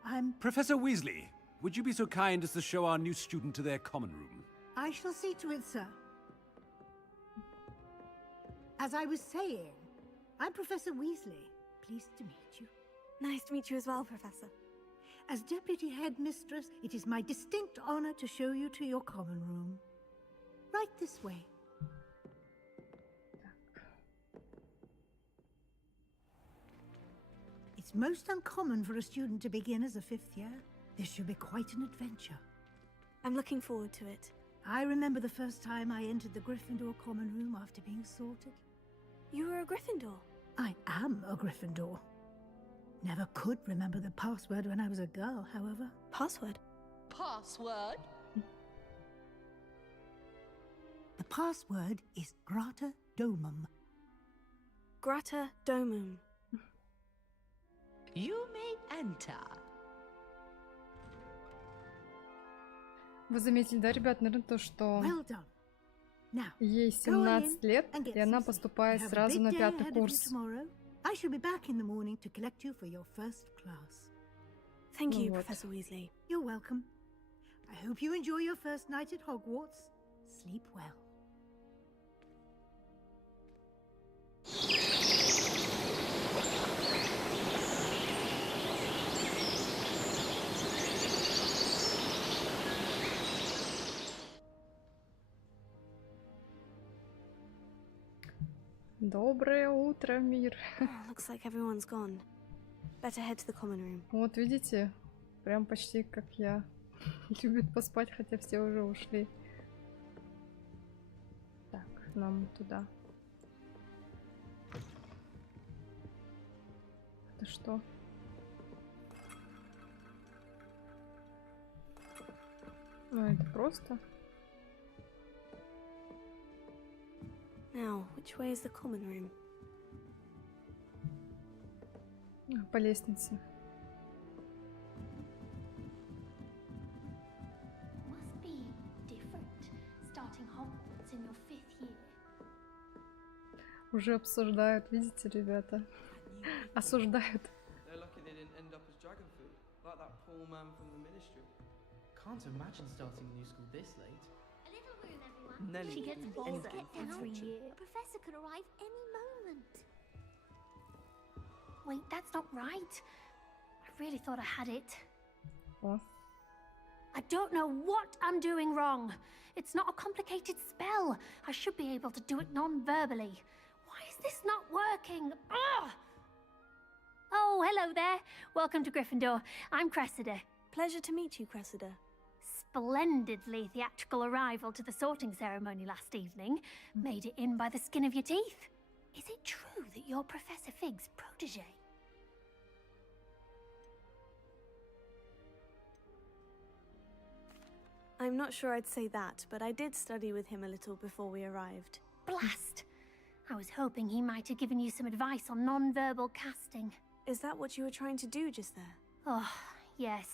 I'm... Professor Weasley, would you be so kind as to show our new student to their common room? I shall see to it, sir. As I was saying, I'm Professor Weasley. Pleased to meet you. Nice to meet you as well, Professor. As Deputy Headmistress, it is my distinct honor to show you to your common room. Right this way. It's most uncommon for a student to begin as a fifth year. This should be quite an adventure. I'm looking forward to it. I remember the first time I entered the Gryffindor common room after being sorted. You were a Gryffindor? I am a Gryffindor. Never could remember the password when I was a girl, however. Password? Password? The password is Grata Domum. Grata Domum. You may enter. Вы заметили, да, ребят, наверное, то, что Well done. Now, ей 17 лет, и она поступает сразу на 5-й курс. I shall be back in the morning to collect you for your first class. Thank you, Вот. Professor Weasley. You're welcome. I hope you enjoy your first night at Hogwarts. Sleep well. Доброе утро, мир. Looks like everyone's gone. Better head to the common room. Вот видите, прям почти как я. Любит поспать, хотя все уже ушли. Так, нам туда. Это что? Ну, это просто. Now, which way is the common room? По лестнице. Must be different starting Hogwarts in your 5th year. Уже обсуждают, видите, ребята? Осуждают. They're lucky they didn't end up as dragon food, like that poor man from the ministry. Can't imagine starting a new school this late. A little room, everyone. Nelly, She gets bolder every future. year. A professor could arrive any moment. Wait, that's not right. I really thought I had it. О. I don't know what I'm doing wrong. It's not a complicated spell. I should be able to do it non-verbally. Why is this not working? Ugh! Oh, hello there. Welcome to Gryffindor. I'm Cressida. Pleasure to meet you, Cressida. Splendidly theatrical arrival to the sorting ceremony last evening. Made it in by the skin of your teeth. Is it true that you're Professor Fig's protege? I'm not sure I'd say that, but I did study with him a little before we arrived. Blast! I was hoping he might have given you some advice on non-verbal casting. Is that what you were trying to do just there? Oh, yes.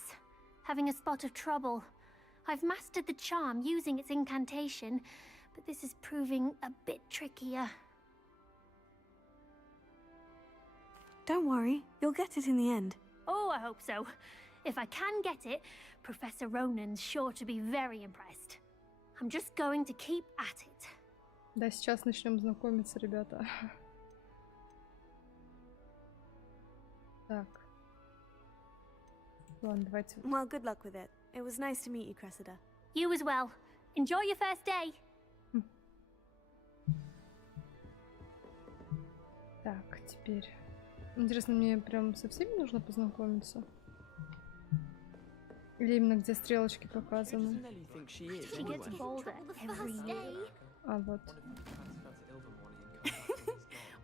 Having a spot of trouble. I've mastered the charm using its incantation, but this is proving a bit trickier. Don't worry, you'll get it in the end. Oh, I hope so. If I can get it, Professor Ronan's sure to be very impressed. I'm just going to keep at it. Да, сейчас начнем знакомиться, ребята. Так. Ладно, давайте. Well, good luck with it. It was nice to meet you, Cressida. You as well. Enjoy your first day. Так, теперь. Интересно, мне прям со всеми нужно познакомиться? Или именно где стрелочки показаны? She gets bolder every year. А вот.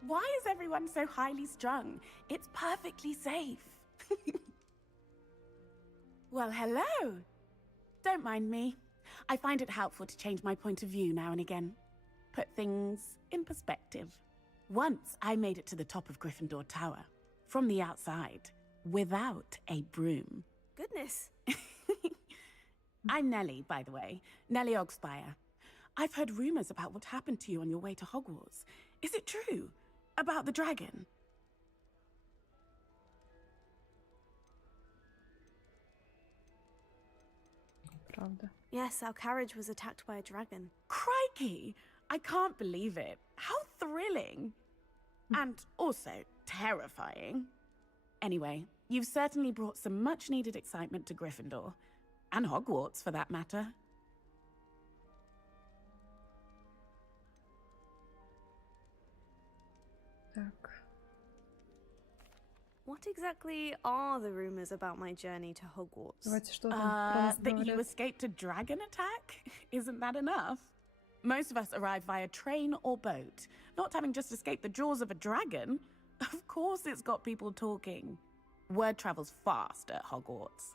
Why is everyone so highly strung? It's perfectly safe. Well, hello. Don't mind me. I find it helpful to change my point of view now and again. Put things in perspective. Once I made it to the top of Gryffindor Tower, from the outside, without a broom. Goodness. I'm Nellie, by the way. Nellie Ogspire. I've heard rumors about what happened to you on your way to Hogwarts. Is it true? About the dragon? Правда. Yes, our carriage was attacked by a dragon. Crikey! I can't believe it. How thrilling! And also terrifying. Anyway, you've certainly brought some much-needed excitement to Gryffindor. And Hogwarts, for that matter. Так. What exactly are the rumors about my journey to Hogwarts? Давайте, что там про нас That you говорят? escaped a dragon attack? Isn't that enough? Most of us arrive via train or boat, not having just escaped the jaws of a dragon. Of course it's got people talking. Word travels fast at Hogwarts.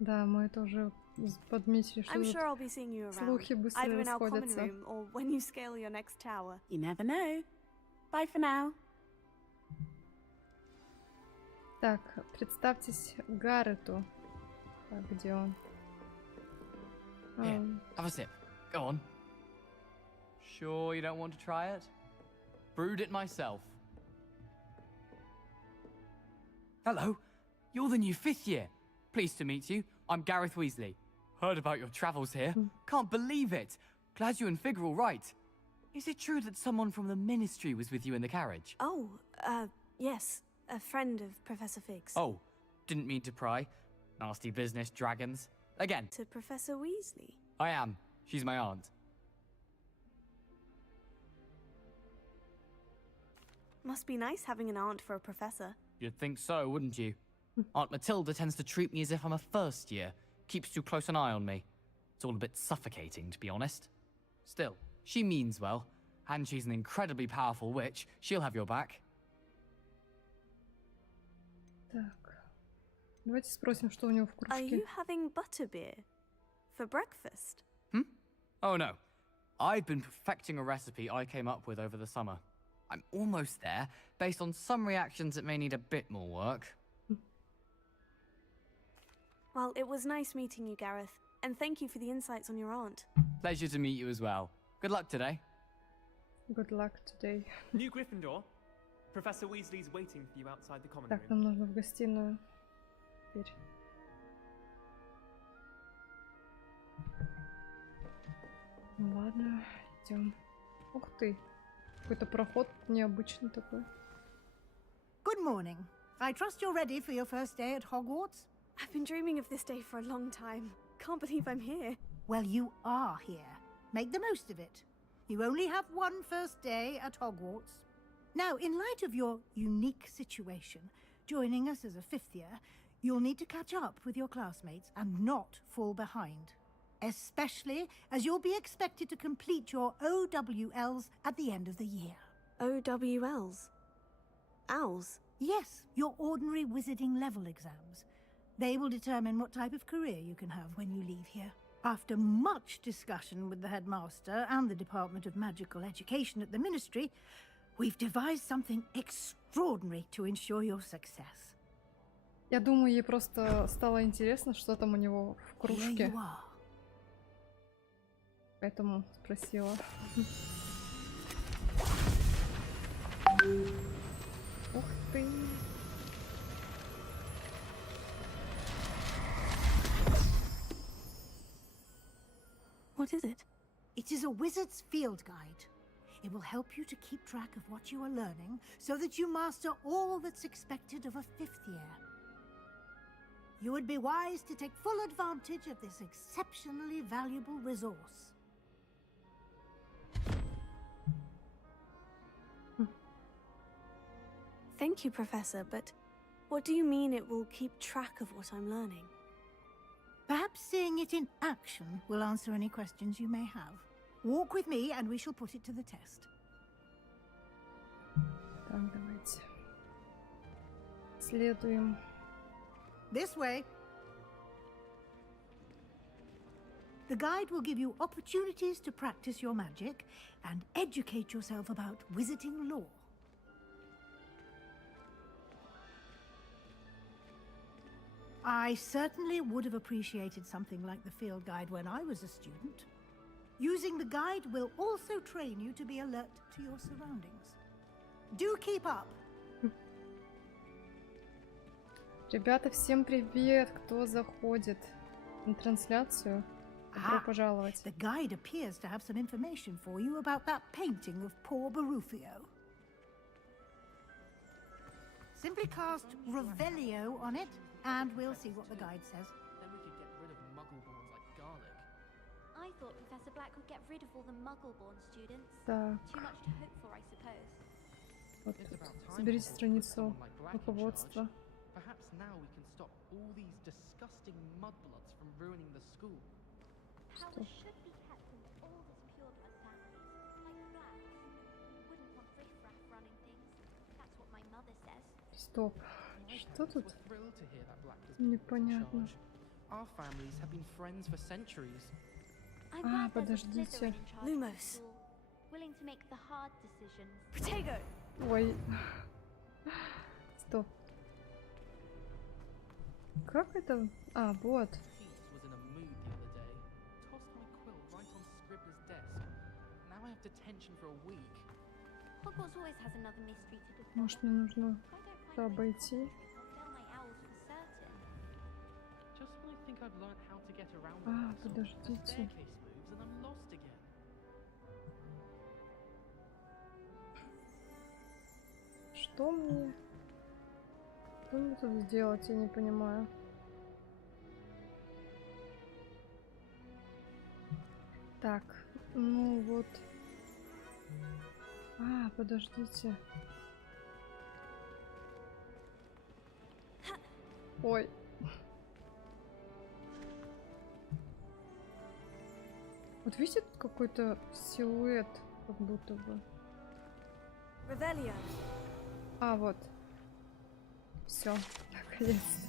Да, мы это уже подметили, что I'm тут sure I'll be seeing you around, слухи быстро either in our common расходятся. room or when you scale your next tower. You never know. Bye for now. Так, представьтесь Гаррету. Так, где он? Here, have a sip. Go on. Sure you don't want to try it? Brewed it myself. Hello, you're the new 5th year. Pleased to meet you. I'm Gareth Weasley. Heard about your travels here. Can't believe it. Glad you and Fig are all right. Is it true that someone from the Ministry was with you in the carriage? Oh, yes. A friend of Professor Fig's. Oh, didn't mean to pry. Nasty business, dragons. Again. To Professor Weasley? I am. She's my aunt. Must be nice having an aunt for a professor. You'd think so, wouldn't you? Aunt Matilda tends to treat me as if I'm a first year, keeps too close an eye on me. It's all a bit suffocating, to be honest. Still, she means well, and she's an incredibly powerful witch. She'll have your back. Так. Давайте спросим, что у него в Are кружке. you having butterbeer for breakfast? Oh no. I've been perfecting a recipe I came up with over the summer. I'm almost there, based on some reactions that may need a bit more work. Well, it was nice meeting you, Gareth, and thank you for the insights on your aunt. Pleasure to meet you as well. Good luck today. Good luck today. New Gryffindor. Professor Weasley's waiting for you outside the common Так, room. нам нужно в гостиную. Теперь. Ну ладно, идем. Ух ты. Какой-то проход необычный такой. Good morning. I trust you're ready for your first day at Hogwarts? I've been dreaming of this day for a long time. Can't believe I'm here. Well, you are here. Make the most of it. You only have one first day at Hogwarts. Now, in light of your unique situation, joining us as a fifth year, you'll need to catch up with your classmates and not fall behind. Especially as you'll be expected to complete your OWLs at the end of the year. OWLs? Owls? Yes, your ordinary wizarding level exams. They will determine what type of career you can have when you leave here. After much discussion with the headmaster and the Department of Magical Education at the Ministry, we've devised something extraordinary to ensure your success. Я думаю, ей просто стало интересно, что там у него в кружке. Поэтому спросила. Ух ты. What is it? It is a wizard's field guide. It will help you to keep track of what you are learning so that you master all that's expected of a fifth year. You would be wise to take full advantage of this exceptionally valuable resource. Thank you, Professor, but what do you mean it will keep track of what I'm learning? Perhaps seeing it in action will answer any questions you may have. Walk with me and we shall put it to the test. Так, давайте. Следуем. This way. The guide will give you opportunities to practice your magic and educate yourself about wizarding lore. I certainly would have appreciated something like the field guide when I was a student. Using the guide will also train you to be alert to your surroundings. Do keep up. Ребята, всем привет, кто заходит на трансляцию. Добро пожаловать. The guide appears to have some information for you about that painting of poor Barufio. Simply cast Revelio on it, and we'll see what the guide says. Then we could get rid of muggle-borns like garlic. I thought Professor Black would get rid of all the muggle-born students. Так. Too much to hope for, I suppose. Вот тут. Соберите страницу руководства. Perhaps now we can stop all these disgusting mudbloods from ruining the school. Power should be kept in all these pure-blood families, like Blacks. Wouldn't want riff-raff running things. That's what my mother says. Стоп. Что тут? We're thrilled to hear that Black has been put in Непонятно. charge. Our families have been friends for centuries. I'm glad there's a подождите. Slytherin in charge of the Lumos. school, willing to make the hard decisions. Protego! Ой. Стоп. Как это? А, вот. Peace was in a mood the other day. Tossed my quill right on Scribbler's desk. Now I have detention for a week. Hogwarts always has another mystery to discover. Может, мне нужно это обойти? I'll fail my owls for certain. Just when I think I've learned how to get around the А, castle, the подождите. staircase moves and I'm lost again. Что мне? Что мне тут сделать, я не понимаю. Так, ну вот. А, подождите. Ой. Вот видите, тут какой-то силуэт, как будто бы. А, вот. Все, наконец-то.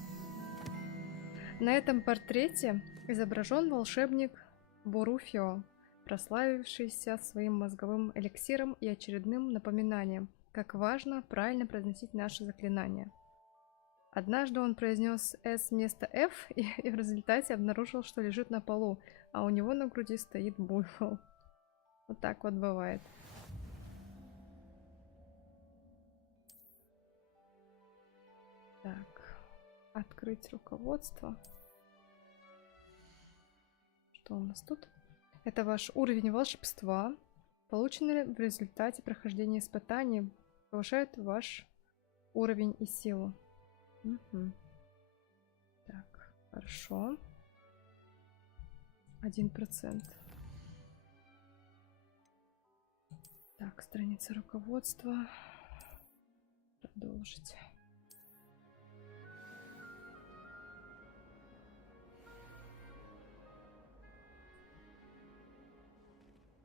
На этом портрете изображен волшебник Боруфио, прославившийся своим мозговым эликсиром и очередным напоминанием, как важно правильно произносить наши заклинания. Однажды он произнес «С» вместо «Ф» и в результате обнаружил, что лежит на полу, а у него на груди стоит буйвол. Вот так вот бывает. Так, открыть руководство. Что у нас тут? Это ваш уровень волшебства, полученный в результате прохождения испытаний, повышает ваш уровень и силу. Угу. Так, хорошо. 1%. Так, страница руководства. Продолжить.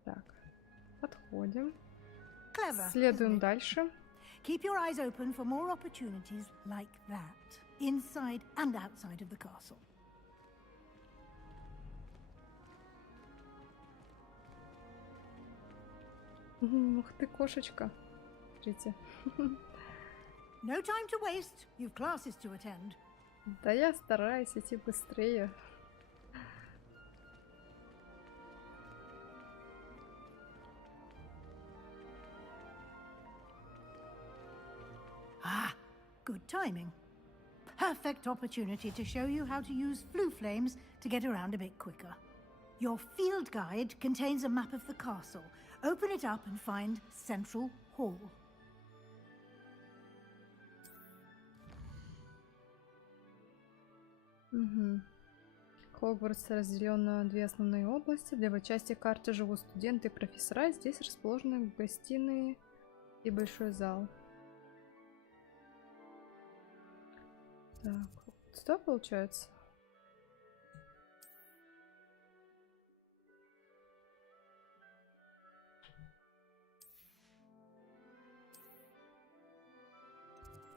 Так, подходим. Следуем дальше. Keep your eyes open for more opportunities like that, inside and outside of the castle. Ух ты, кошечка. Смотрите. No time to waste. You've classes to attend. Да я стараюсь идти быстрее. Ah, good timing. Perfect opportunity to show you how to use flue flames to get around a bit quicker. Your field guide contains a map of the castle. Open it up and find Central Hall. Угу. Хогвартс разделен на две основные области. В левой части карты живут студенты и профессора. Здесь расположены гостиные и большой зал. Так, что получается?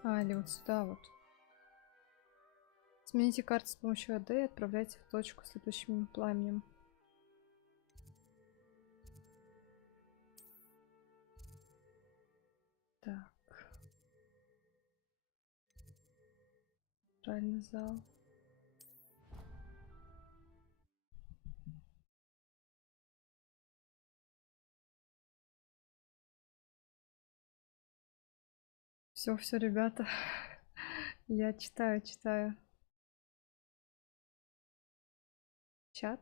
А, или вот сюда вот. Смените карту с помощью АД и отправляйте в точку с следующим пламенем. Так. Центральный зал. Все, ребята. Я читаю. Чат.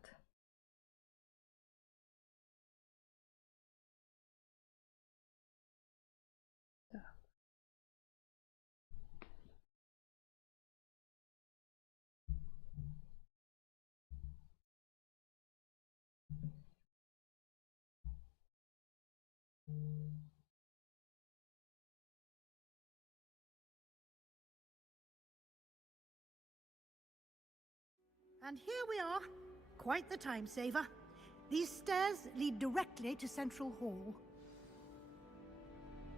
Так. And here we are. Quite the time saver. These stairs lead directly to Central Hall.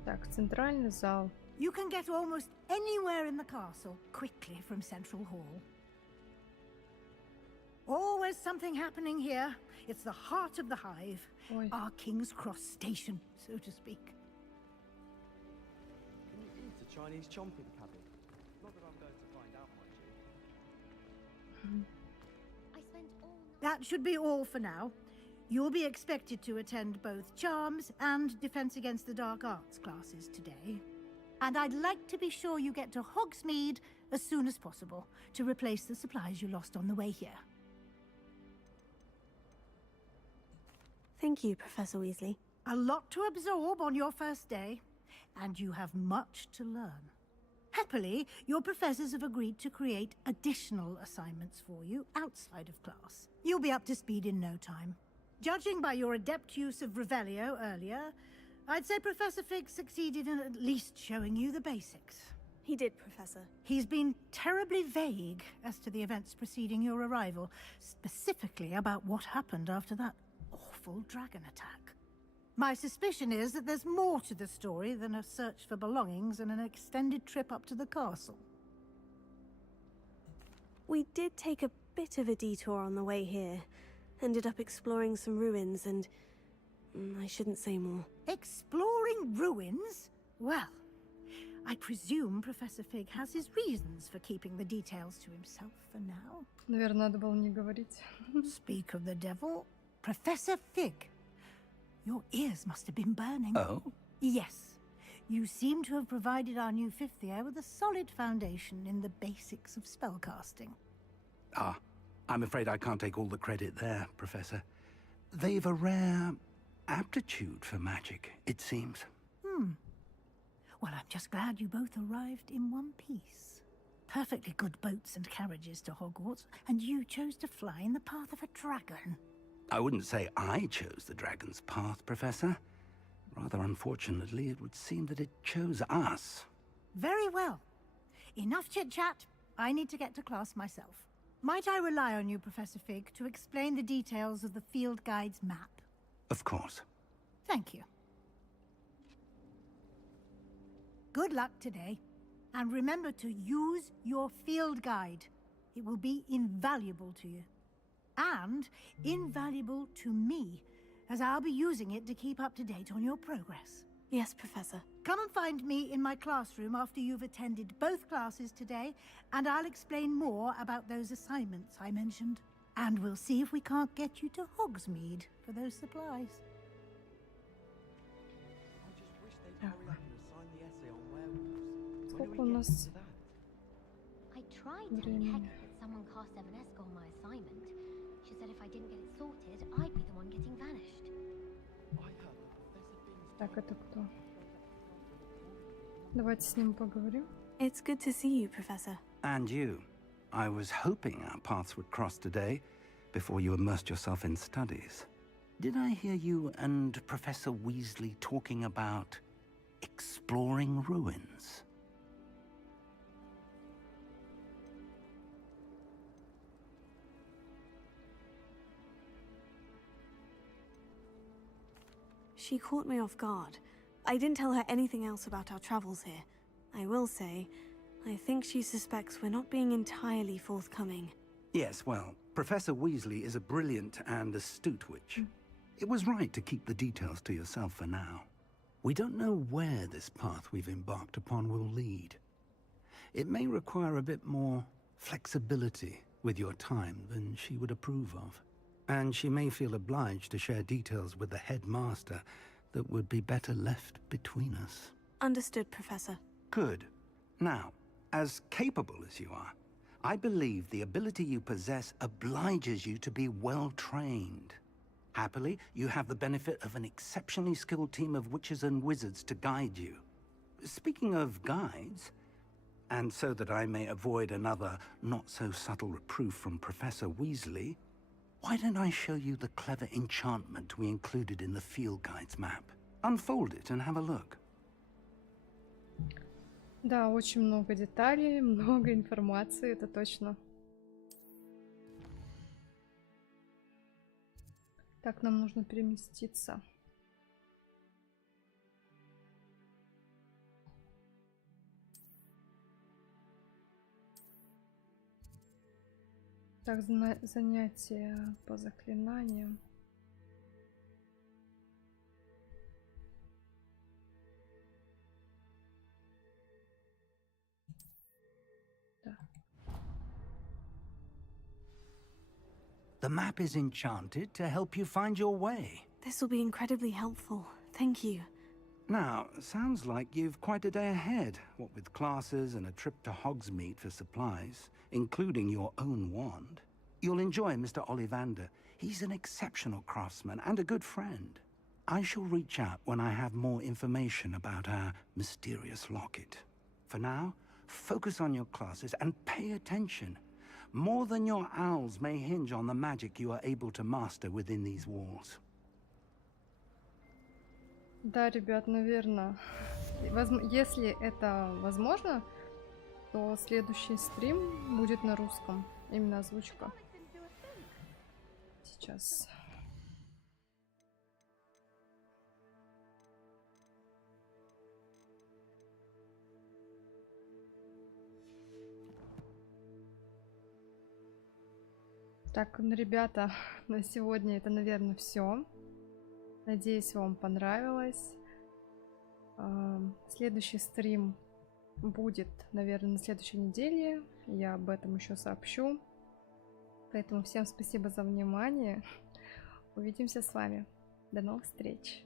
Так, центральный зал. You can get almost anywhere in the castle quickly from Central Hall. Always something happening here. It's the heart of the hive. Ой. Our King's Cross station, so to speak. Can you eat a Chinese chomping cabin? Not that I'm going to find out, mind you. That should be all for now. You'll be expected to attend both Charms and Defense Against the Dark Arts classes today. And I'd like to be sure you get to Hogsmeade as soon as possible to replace the supplies you lost on the way here. Thank you, Professor Weasley. A lot to absorb on your first day, and you have much to learn. Happily, your professors have agreed to create additional assignments for you outside of class. You'll be up to speed in no time. Judging by your adept use of Revelio earlier, I'd say Professor Fig succeeded in at least showing you the basics. He did, Professor. He's been terribly vague as to the events preceding your arrival, specifically about what happened after that awful dragon attack. My suspicion is that there's more to the story than a search for belongings and an extended trip up to the castle. We did take a bit of a detour on the way here. Ended up exploring some ruins and... I shouldn't say more. Exploring ruins? Well, I presume Professor Fig has his reasons for keeping the details to himself for now. Наверное, надо было не говорить. Speak of the devil. Professor Fig, your ears must have been burning. Oh? Yes. You seem to have provided our new fifth year with a solid foundation in the basics of spellcasting. Ah, I'm afraid I can't take all the credit there, Professor. They've a rare aptitude for magic, it seems. Well, I'm just glad you both arrived in one piece. Perfectly good boats and carriages to Hogwarts, and you chose to fly in the path of a dragon. I wouldn't say I chose the dragon's path, Professor. Rather unfortunately, it would seem that it chose us. Very well. Enough chit-chat. I need to get to class myself. Might I rely on you, Professor Fig, to explain the details of the field guide's map? Of course. Thank you. Good luck today. And remember to use your field guide. It will be invaluable to you. And invaluable to me, as I'll be using it to keep up to date on your progress. Yes, Professor. Come and find me in my classroom after you've attended both classes today, and I'll explain more about those assignments I mentioned. And we'll see if we can't get you to Hogsmeade for those supplies. Сколько у нас I tried telling Hector that someone cast Evanesco on my assignment. She said if I didn't get it sorted, I'd be the one getting vanished. Так, это кто? Давайте с ним поговорим. It's good to see you, Professor. And you. I was hoping our paths would cross today, before you immersed yourself in studies. Did I hear you and Professor Weasley talking about exploring ruins? She caught me off guard. I didn't tell her anything else about our travels here. I will say, I think she suspects we're not being entirely forthcoming. Yes, well, Professor Weasley is a brilliant and astute witch. It was right to keep the details to yourself for now. We don't know where this path we've embarked upon will lead. It may require a bit more flexibility with your time than she would approve of. And she may feel obliged to share details with the headmaster that would be better left between us. Understood, Professor. Good. Now, as capable as you are, I believe the ability you possess obliges you to be well-trained. Happily, you have the benefit of an exceptionally skilled team of witches and wizards to guide you. Speaking of guides, and so that I may avoid another not-so-subtle reproof from Professor Weasley, why don't I show you the clever enchantment we included in the field guide's map? Unfold it and have a look. Да, очень много деталей, много информации, это точно. Так, нам нужно переместиться. Так, занятия по заклинаниям. The map is enchanted to help you find your way. This will be incredibly helpful. Thank you. Now, sounds like you've quite a day ahead, what with classes and a trip to Hogsmeade for supplies, including your own wand. You'll enjoy Mr. Ollivander. He's an exceptional craftsman and a good friend. I shall reach out when I have more information about our mysterious locket. For now, focus on your classes and pay attention. More than your owls may hinge on the magic you are able to master within these walls. Да, ребят, наверное, если это возможно, что следующий стрим будет на русском. Именно озвучка. Сейчас. Так, ну, ребята, на сегодня это, наверное, все. Надеюсь, вам понравилось. Следующий стрим будет, наверное, на следующей неделе. Я об этом еще сообщу. Поэтому всем спасибо за внимание. Увидимся с вами. До новых встреч.